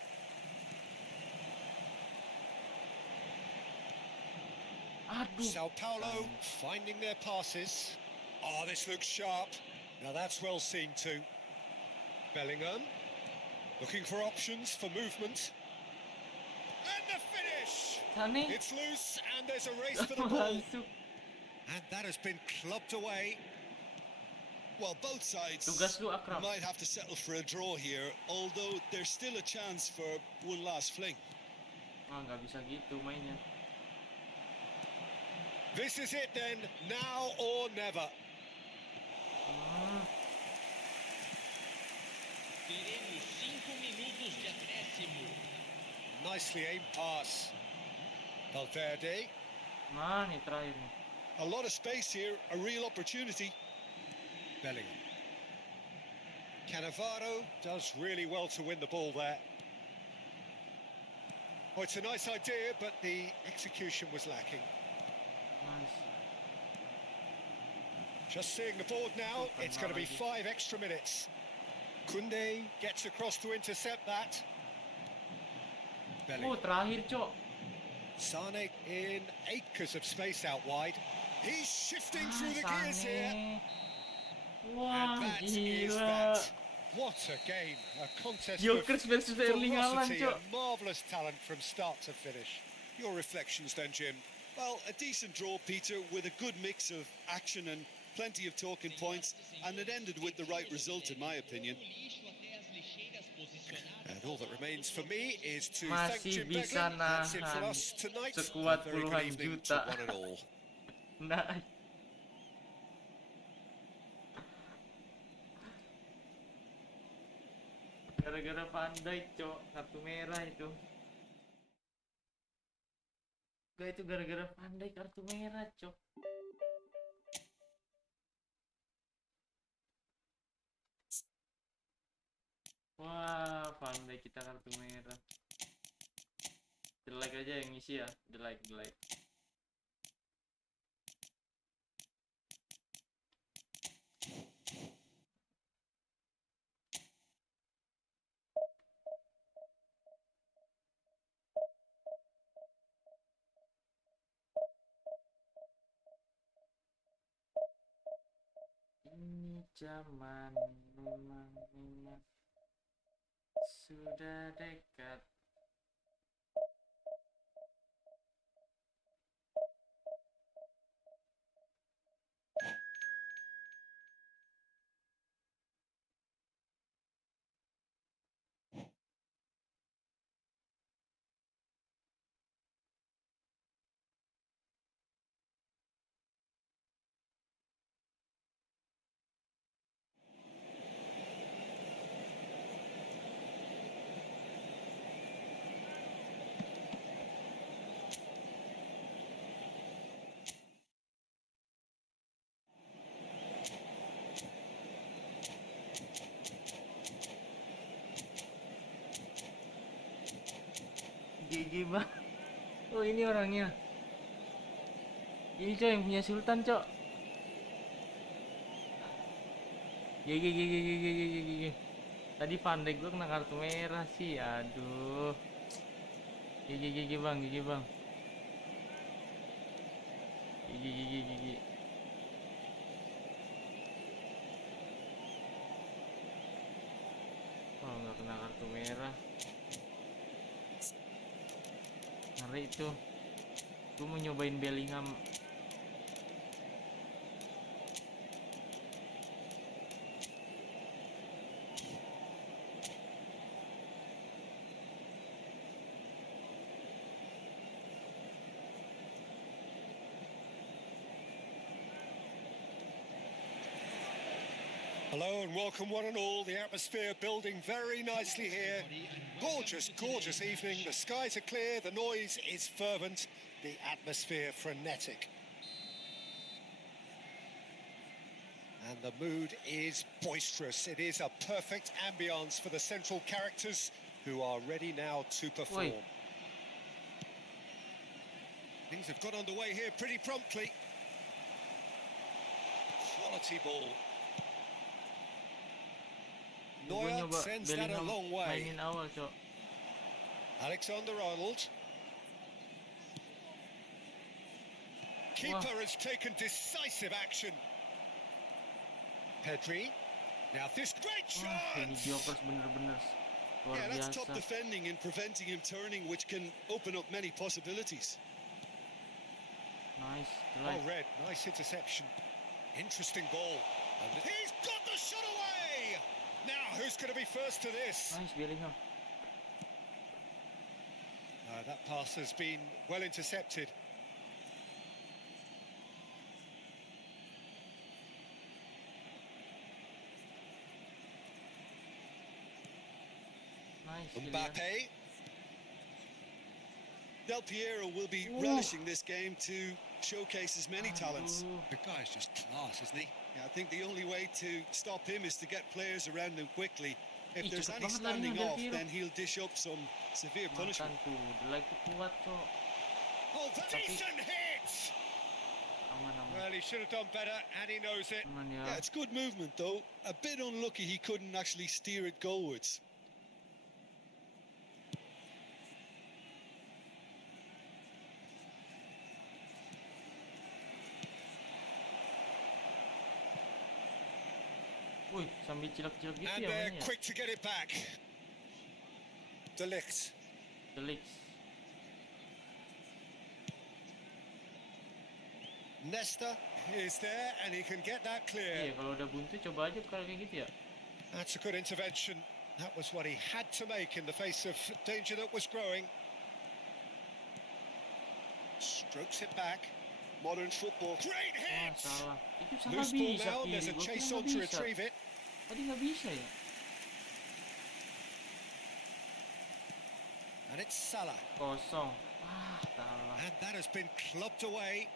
Aduh. Sao Paulo finding their passes. Oh, this looks sharp. Now that's well seen too. Bellingham looking for options for movement. And the finish! Sane. It's loose and there's a race for the ball. Masuk. And that has been clubbed away. Well, both sides Tugas lu Akram. might have to settle for a draw here, although there's still a chance for one last fling. Nggak bisa gitu mainnya. This is it then, now or never. Teremos 5 minutos de acréscimo. Nicely aimed pass. Valverde. Nah, nih terakhir nih. A lot of space here, a real opportunity. Bellingham. Cannavaro does really well to win the ball there. Oh, it's a nice idea, but the execution was lacking. Nice. Just seeing the board now, it's going to be 5 extra minutes. Kunde gets across to intercept that. Bellingham. Terakhir, Cok. Sane in acres of space out wide. He's shifting through the gears here. Sane. And Wah, that is gila. that. What a game. A contest Jokers of versus Erling Haaland, ferocity Cok. and marvellous talent from start to finish. Your reflections then, Jim? Well, a decent draw, Peter, with a good mix of action and plenty of talking points, and it ended with the right result, in my opinion. And all that remains for me is to thank Masih Jim bisa Begley. That's it for nahan us tonight. sekuat A very good puluhan evening juta. to one and all. Nah. Gara-gara pandai, Cok. Kartu merah itu. Gak, itu gara-gara pandai kartu merah, Cok. Wah, pandai kita kartu merah. The like aja yang ngisi ya. The like. Ini zaman memang sudah dekat. GG bang. Oh, ini orangnya. Ini, Cok, yang punya Sultan, Cok. GG. Tadi pandai gue kena kartu merah sih. Aduh. GG bang. GG. Oh, nggak kena kartu merah. Ngeri itu. Gue mau nyobain Bellingham. Hello and welcome one and all. The atmosphere building very nicely here. Gorgeous, gorgeous evening. The skies are clear, the noise is fervent, the atmosphere frenetic. And the mood is boisterous. It is a perfect ambience for the central characters who are ready now to perform. Woi. Things have got underway here pretty promptly. Quality ball. Gue Neuer nyoba sends that a Bellingham long way. mainin awal, Cok. Alexander-Arnold. Keeper has taken decisive action. Pedri. Now this great Wah, ini chance. Jokers bener-bener luar Yeah, that's top biasa. defending and preventing him turning, which can open up many possibilities. Nice, Well jelek. read, nice interception. Interesting ball. And he's got the shot away. Now who's going to be first to this? Nice Bellingham. That pass has been well intercepted. Nice, Kylian. Mbappe. Del Piero will be Ooh. relishing this game to showcase his many talents. Aduh. The guy's just class, isn't he? Yeah, I think the only way to stop him is to get players around him quickly. If Ih, there's cepet any banget standing larinya Del off, Piero. then he'll dish up some severe Makan punishment. tuh, jelek tuh kuat, Cok. Oh, decent hit! Aman-aman. Well, he should have done better, and he knows it. Aman ya. Yeah, it's good movement though. A bit unlucky he couldn't actually steer it goalwards. Wih, sambil cilak-cilak gitu And ya they're mainnya. quick to get it back. De Ligt. Jelek. Nesta is there, and he can get that Iya, clear. kalau udah buntu coba aja kalau kayak gitu ya. That's a good intervention. That was what he had to make in the face of danger that was growing. Strokes it back. Modern football. Great Wah, hit! salah. Itu salah Loose ball bisa now, kiri. there's a Gua kira chase nggak on to bisa. retrieve it. Tadi nggak bisa ya? And it's Salah. Kosong. Ah, salah. And that has been clubbed away.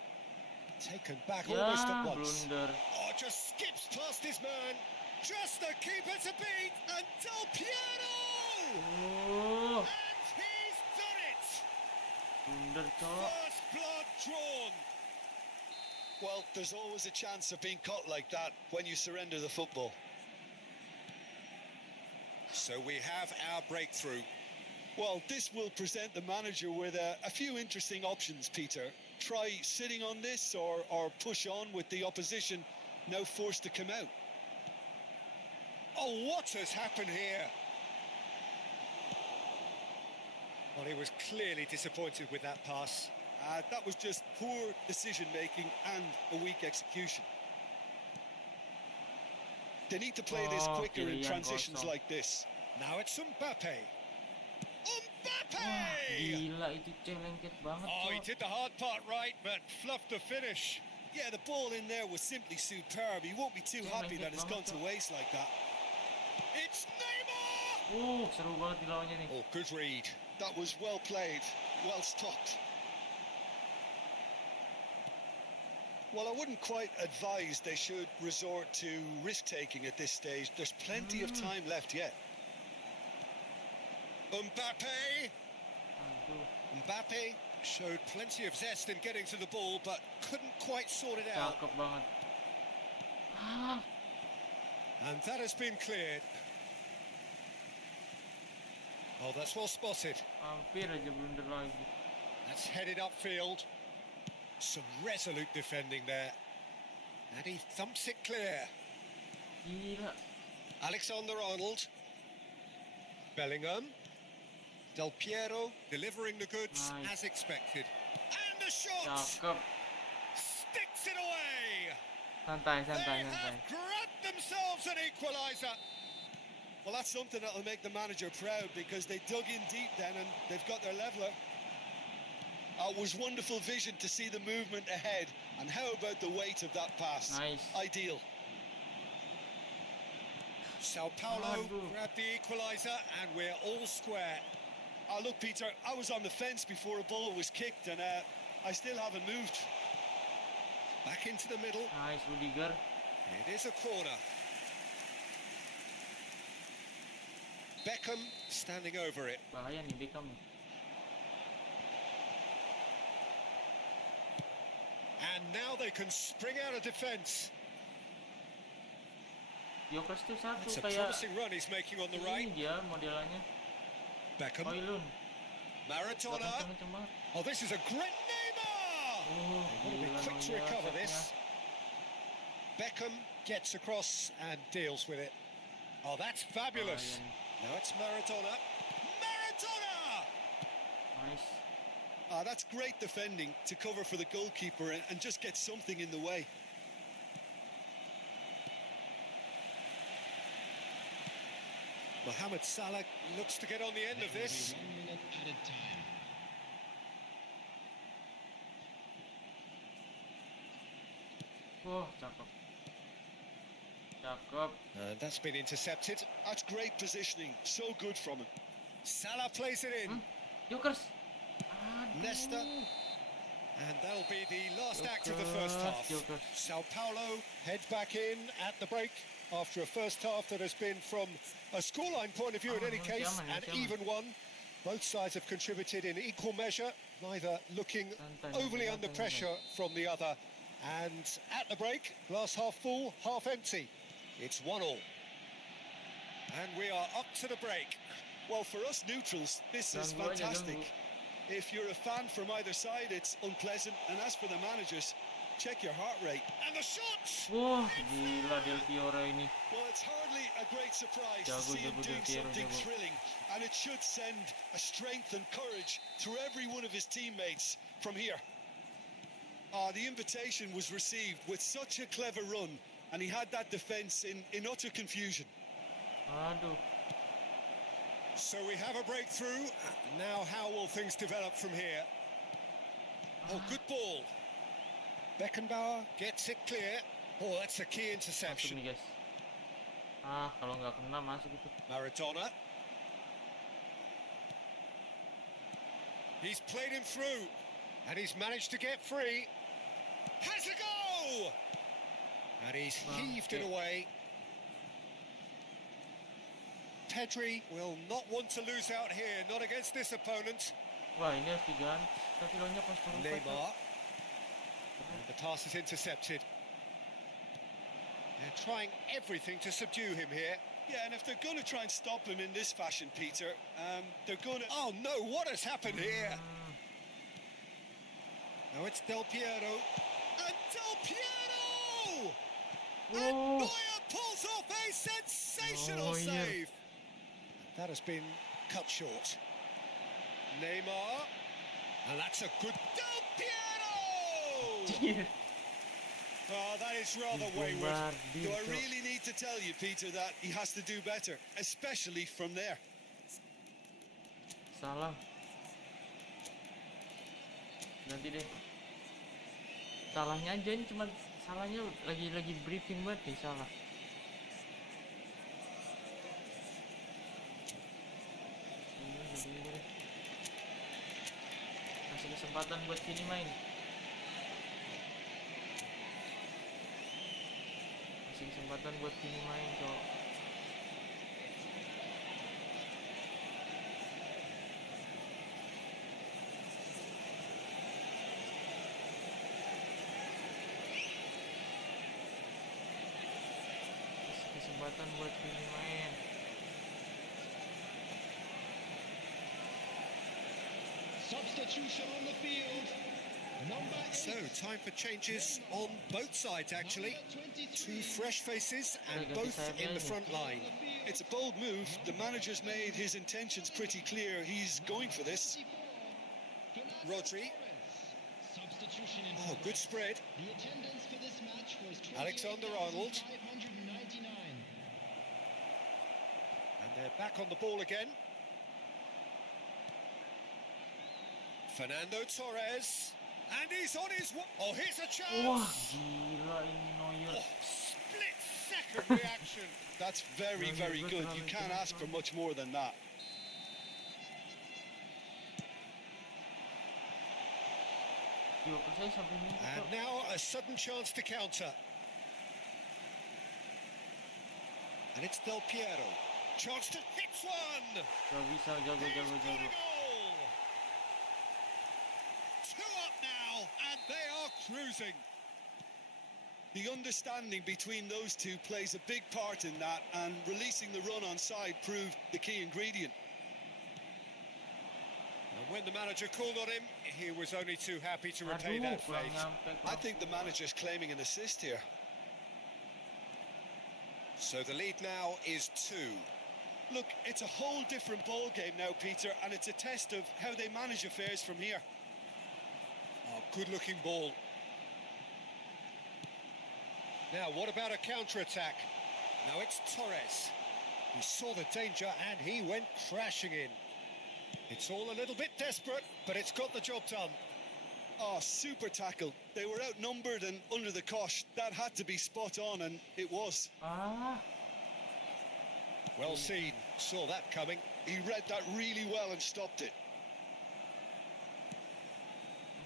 Taken back Ya, almost at once. blunder. Oh, just skips past his man. Just the keeper to beat. And Del Piero! Oh, And he's done it! blunder, Cok. First blood drawn. Well, there's always a chance of being caught like that when you surrender the football. So we have our breakthrough. Well, this will present the manager with a few interesting options, Peter. Try sitting on this or push on with the opposition now forced to come out. Oh, what has happened here? Well, he was clearly disappointed with that pass. That was just poor decision-making and a weak execution. They need to play this Oh, quicker in Kylian transitions kosong. like this. Now it's Mbappe. Wah, Mbappe! gila itu lengket banget, Oh, he Cok. did the hard part right, but fluffed the finish. Yeah, the ball in there was simply superb. He won't be too happy that it's gone to waste like that. It's Neymar! Seru banget dilawannya nih. Oh, good read. That was well played, well stopped. Well, I wouldn't quite advise they should resort to risk-taking at this stage. There's plenty of time left yet. Mbappe! Aduh, Mbappe showed plenty of zest in getting to the ball, but couldn't quite sort it out. cakep banget. Ah, And that has been cleared. Oh, that's well spotted. hampir aja blunder lagi. That's headed upfield. Some resolute defending there. And he thumps it clear. Gila. Alexander-Arnold. Bellingham. Del Piero delivering the goods Nice. as expected. And the shot! Cakep. Sticks it away! Santai, They santai, have santai. grabbed themselves an equaliser. Well, that's something that'll make the manager proud because they dug in deep then and they've got their leveller. It was wonderful vision to see the movement ahead. And how about the weight of that pass? Nice. Ideal. Sao Paulo Aduh. grabbed the equaliser, and we're all square. Look, Peter, I was on the fence before a ball was kicked, and I still haven't moved. Back into the middle. Nice Rudiger. It is a corner. Beckham standing over it. Bahaya nih Beckham. And now they can spring out of defence. Jokers tuh satu It's a kayak promising run he's making on the right. ini dia modelannya. Beckham, Hoylund. Maradona. Kenceng banget. Oh, this is a great Neymar! Oh, Gotta be gila quick to Neuer recover shotnya. this. Beckham gets across and deals with it. Oh, that's fabulous. Bahaya nih. Now it's Maradona. Maradona! Nice. That's great defending to cover for the goalkeeper and just get something in the way. Mohamed Salah looks to get on the end of this. 1 minute added time. Wah, cakep. Cakep. And that's been intercepted. That's great positioning. So good from him. Salah plays it in. Jokers. Aduh. Leicester. And that'll be the last act of the first half. Jokers. Sao Paulo head back in at the break after a first half that has been, from a scoreline point of view in any case, an even one. Both sides have contributed in equal measure, neither looking overly under pressure from the other. And at the break, glass half full, half empty. It's 1-1. And we are up to the break. Well, for us neutrals, this is Ganggu aja, fantastic. ganggu. If you're a fan from either side, it's unpleasant. And as for the managers, check your heart rate. And the shots! Wah, gila Del Piero ini. Well, it's hardly a great surprise to Jago, see him jago, doing Del Piero, something jago. thrilling. And it should send a strength and courage to every one of his teammates from here. The invitation was received with such a clever run, and he had that defence in utter confusion. Aduh. So we have a breakthrough. Now how will things develop from here? Oh, good ball. Beckenbauer gets it clear. Oh, that's a key Masuk interception. nih guys. Kalau nggak kena masuk itu. Maradona. He's played him through. And he's managed to get free. Has a go! And he's heaved it away. Pedri will not want to lose out here, not against this opponent. Wah, ini harus diganti. Tapi lonya pas baru Neymar. And the pass is intercepted. They're trying everything to subdue him here. Yeah, and if they're going to try and stop him in this fashion, Peter, they're going to... Oh no, what has happened here? Now it's Del Piero. And Del Piero! And Oh. Neuer pulls off a sensational Neuer. save. That has been cut short. Neymar. And that's a good Del Piero! Oh, that is rather wayward. Do I really need to tell you, Peter, that he has to do better, especially from there? Salah. Ganti deh. Salahnya aja ini cuma salahnya lagi briefing banget nih salah. Kasih kesempatan buat Vini main. Kasih kesempatan buat Vini main, cok. Kesempatan buat Vini main. Substitution on the field. Number 8. So, time for changes on both sides, actually. Two fresh faces and both in the front line. It's a bold move. The manager's made his intentions pretty clear. He's going for this. Rodri. Substitution in Oh, good spread. The attendance for this match was Alexander-Arnold. 28,599. And they're back on the ball again. Fernando Torres. And he's on his... Oh, here's a chance! Wah, gila ini Neuer. Oh, split-second reaction. That's very, very good. You can't ask for much more than that. Sampai ini And now a sudden chance to counter. And it's Del Piero. Chance to hit one. gak bisa jago. He's got a goal. 2 up now, and they are cruising. The understanding between those two plays a big part in that, and releasing the run on side proved the key ingredient. And when the manager called on him, he was only too happy to repay Aduh, that kurang faith. nyampe, I kurang think the kuat. manager's claiming an assist here. So the lead now is 2. Look, it's a whole different ball game now, Peter, and it's a test of how they manage affairs from here. Oh, good-looking ball. Now, what about a counter-attack? Now it's Torres. He saw the danger and he went crashing in. It's all a little bit desperate, but it's got the job done. Oh, super tackle. They were outnumbered and under the cosh. That had to be spot on, and it was. Well seen. Saw that coming. He read that really well and stopped it.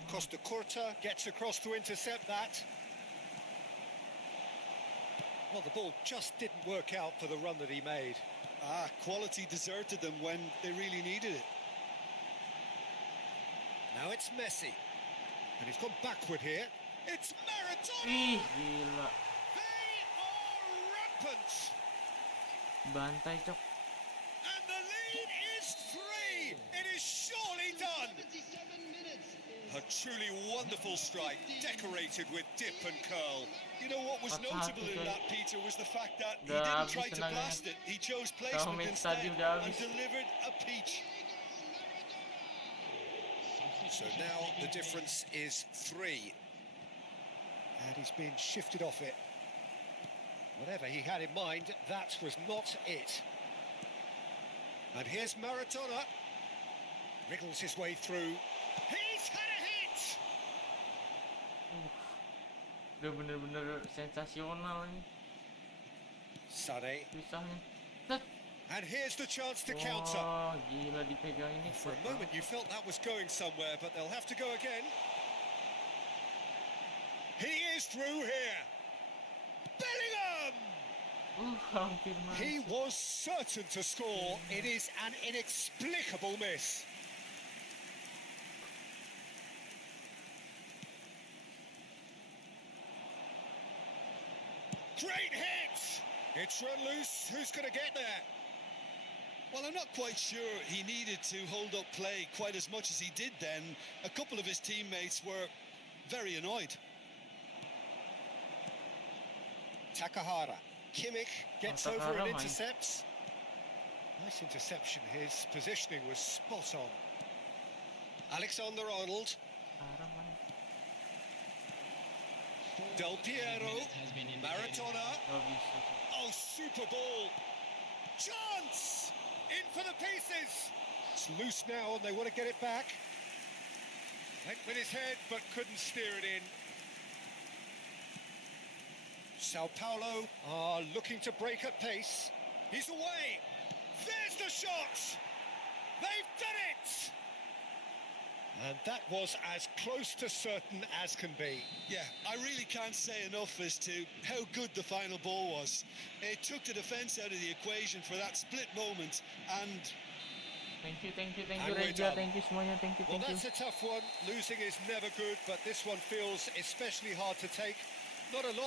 Costa Curta gets across to intercept that. Well, the ball just didn't work out for the run that he made. Quality deserted them when they really needed it. Now it's Messi. And he's gone backward here. It's Maradona! Ih, gila. They are rampant! Bantai, Cok. And the lead is 3! It is surely done! 77 minutes. A truly wonderful strike, decorated with dip and curl. You know what was Patah notable hati, in coy. that, Peter, was the fact that he Udah didn't habis try to tenaganya. blast it. He chose placement main instead stadium udah and habis. delivered a peach. So now the difference is 3. And he's been shifted off it. Whatever he had in mind, that was not it. And here's Maradona. Wriggles his way through. He's had a hit! Udah bener-bener sensasional ini Sane. susahnya. Set. And here's the chance to counter. Wah, gila dipegang ini. For a moment you felt that was going somewhere, but they'll have to go again. He is through here. Bellingham! Hampir He masuk. was certain to score. It is an inexplicable miss. Great hit! It's run loose. Who's going to get there? Well, I'm not quite sure he needed to hold up play quite as much as he did then. A couple of his teammates were very annoyed. Takahara. Kimmich gets over Takahara and main. intercepts. Nice interception. His positioning was spot on. Alexander Arnold. Parah, man. Del Piero. Has been indicated. Maradona. Gak bisa. Oh, super ball. Chance! In for the pieces. It's loose now and they want to get it back. Went with his head but couldn't steer it in. Sao Paulo are looking to break at pace. He's away. There's the shot. They've done it. And that was as close to certain as can be. Yeah, I really can't say enough as to how good the final ball was. It took the defence out of the equation for that split moment, and Thank you And we're Reja, done. thank you semuanya, thank you. Well, that's a tough one. Losing is never good, but this one feels especially hard to take. Not a lot.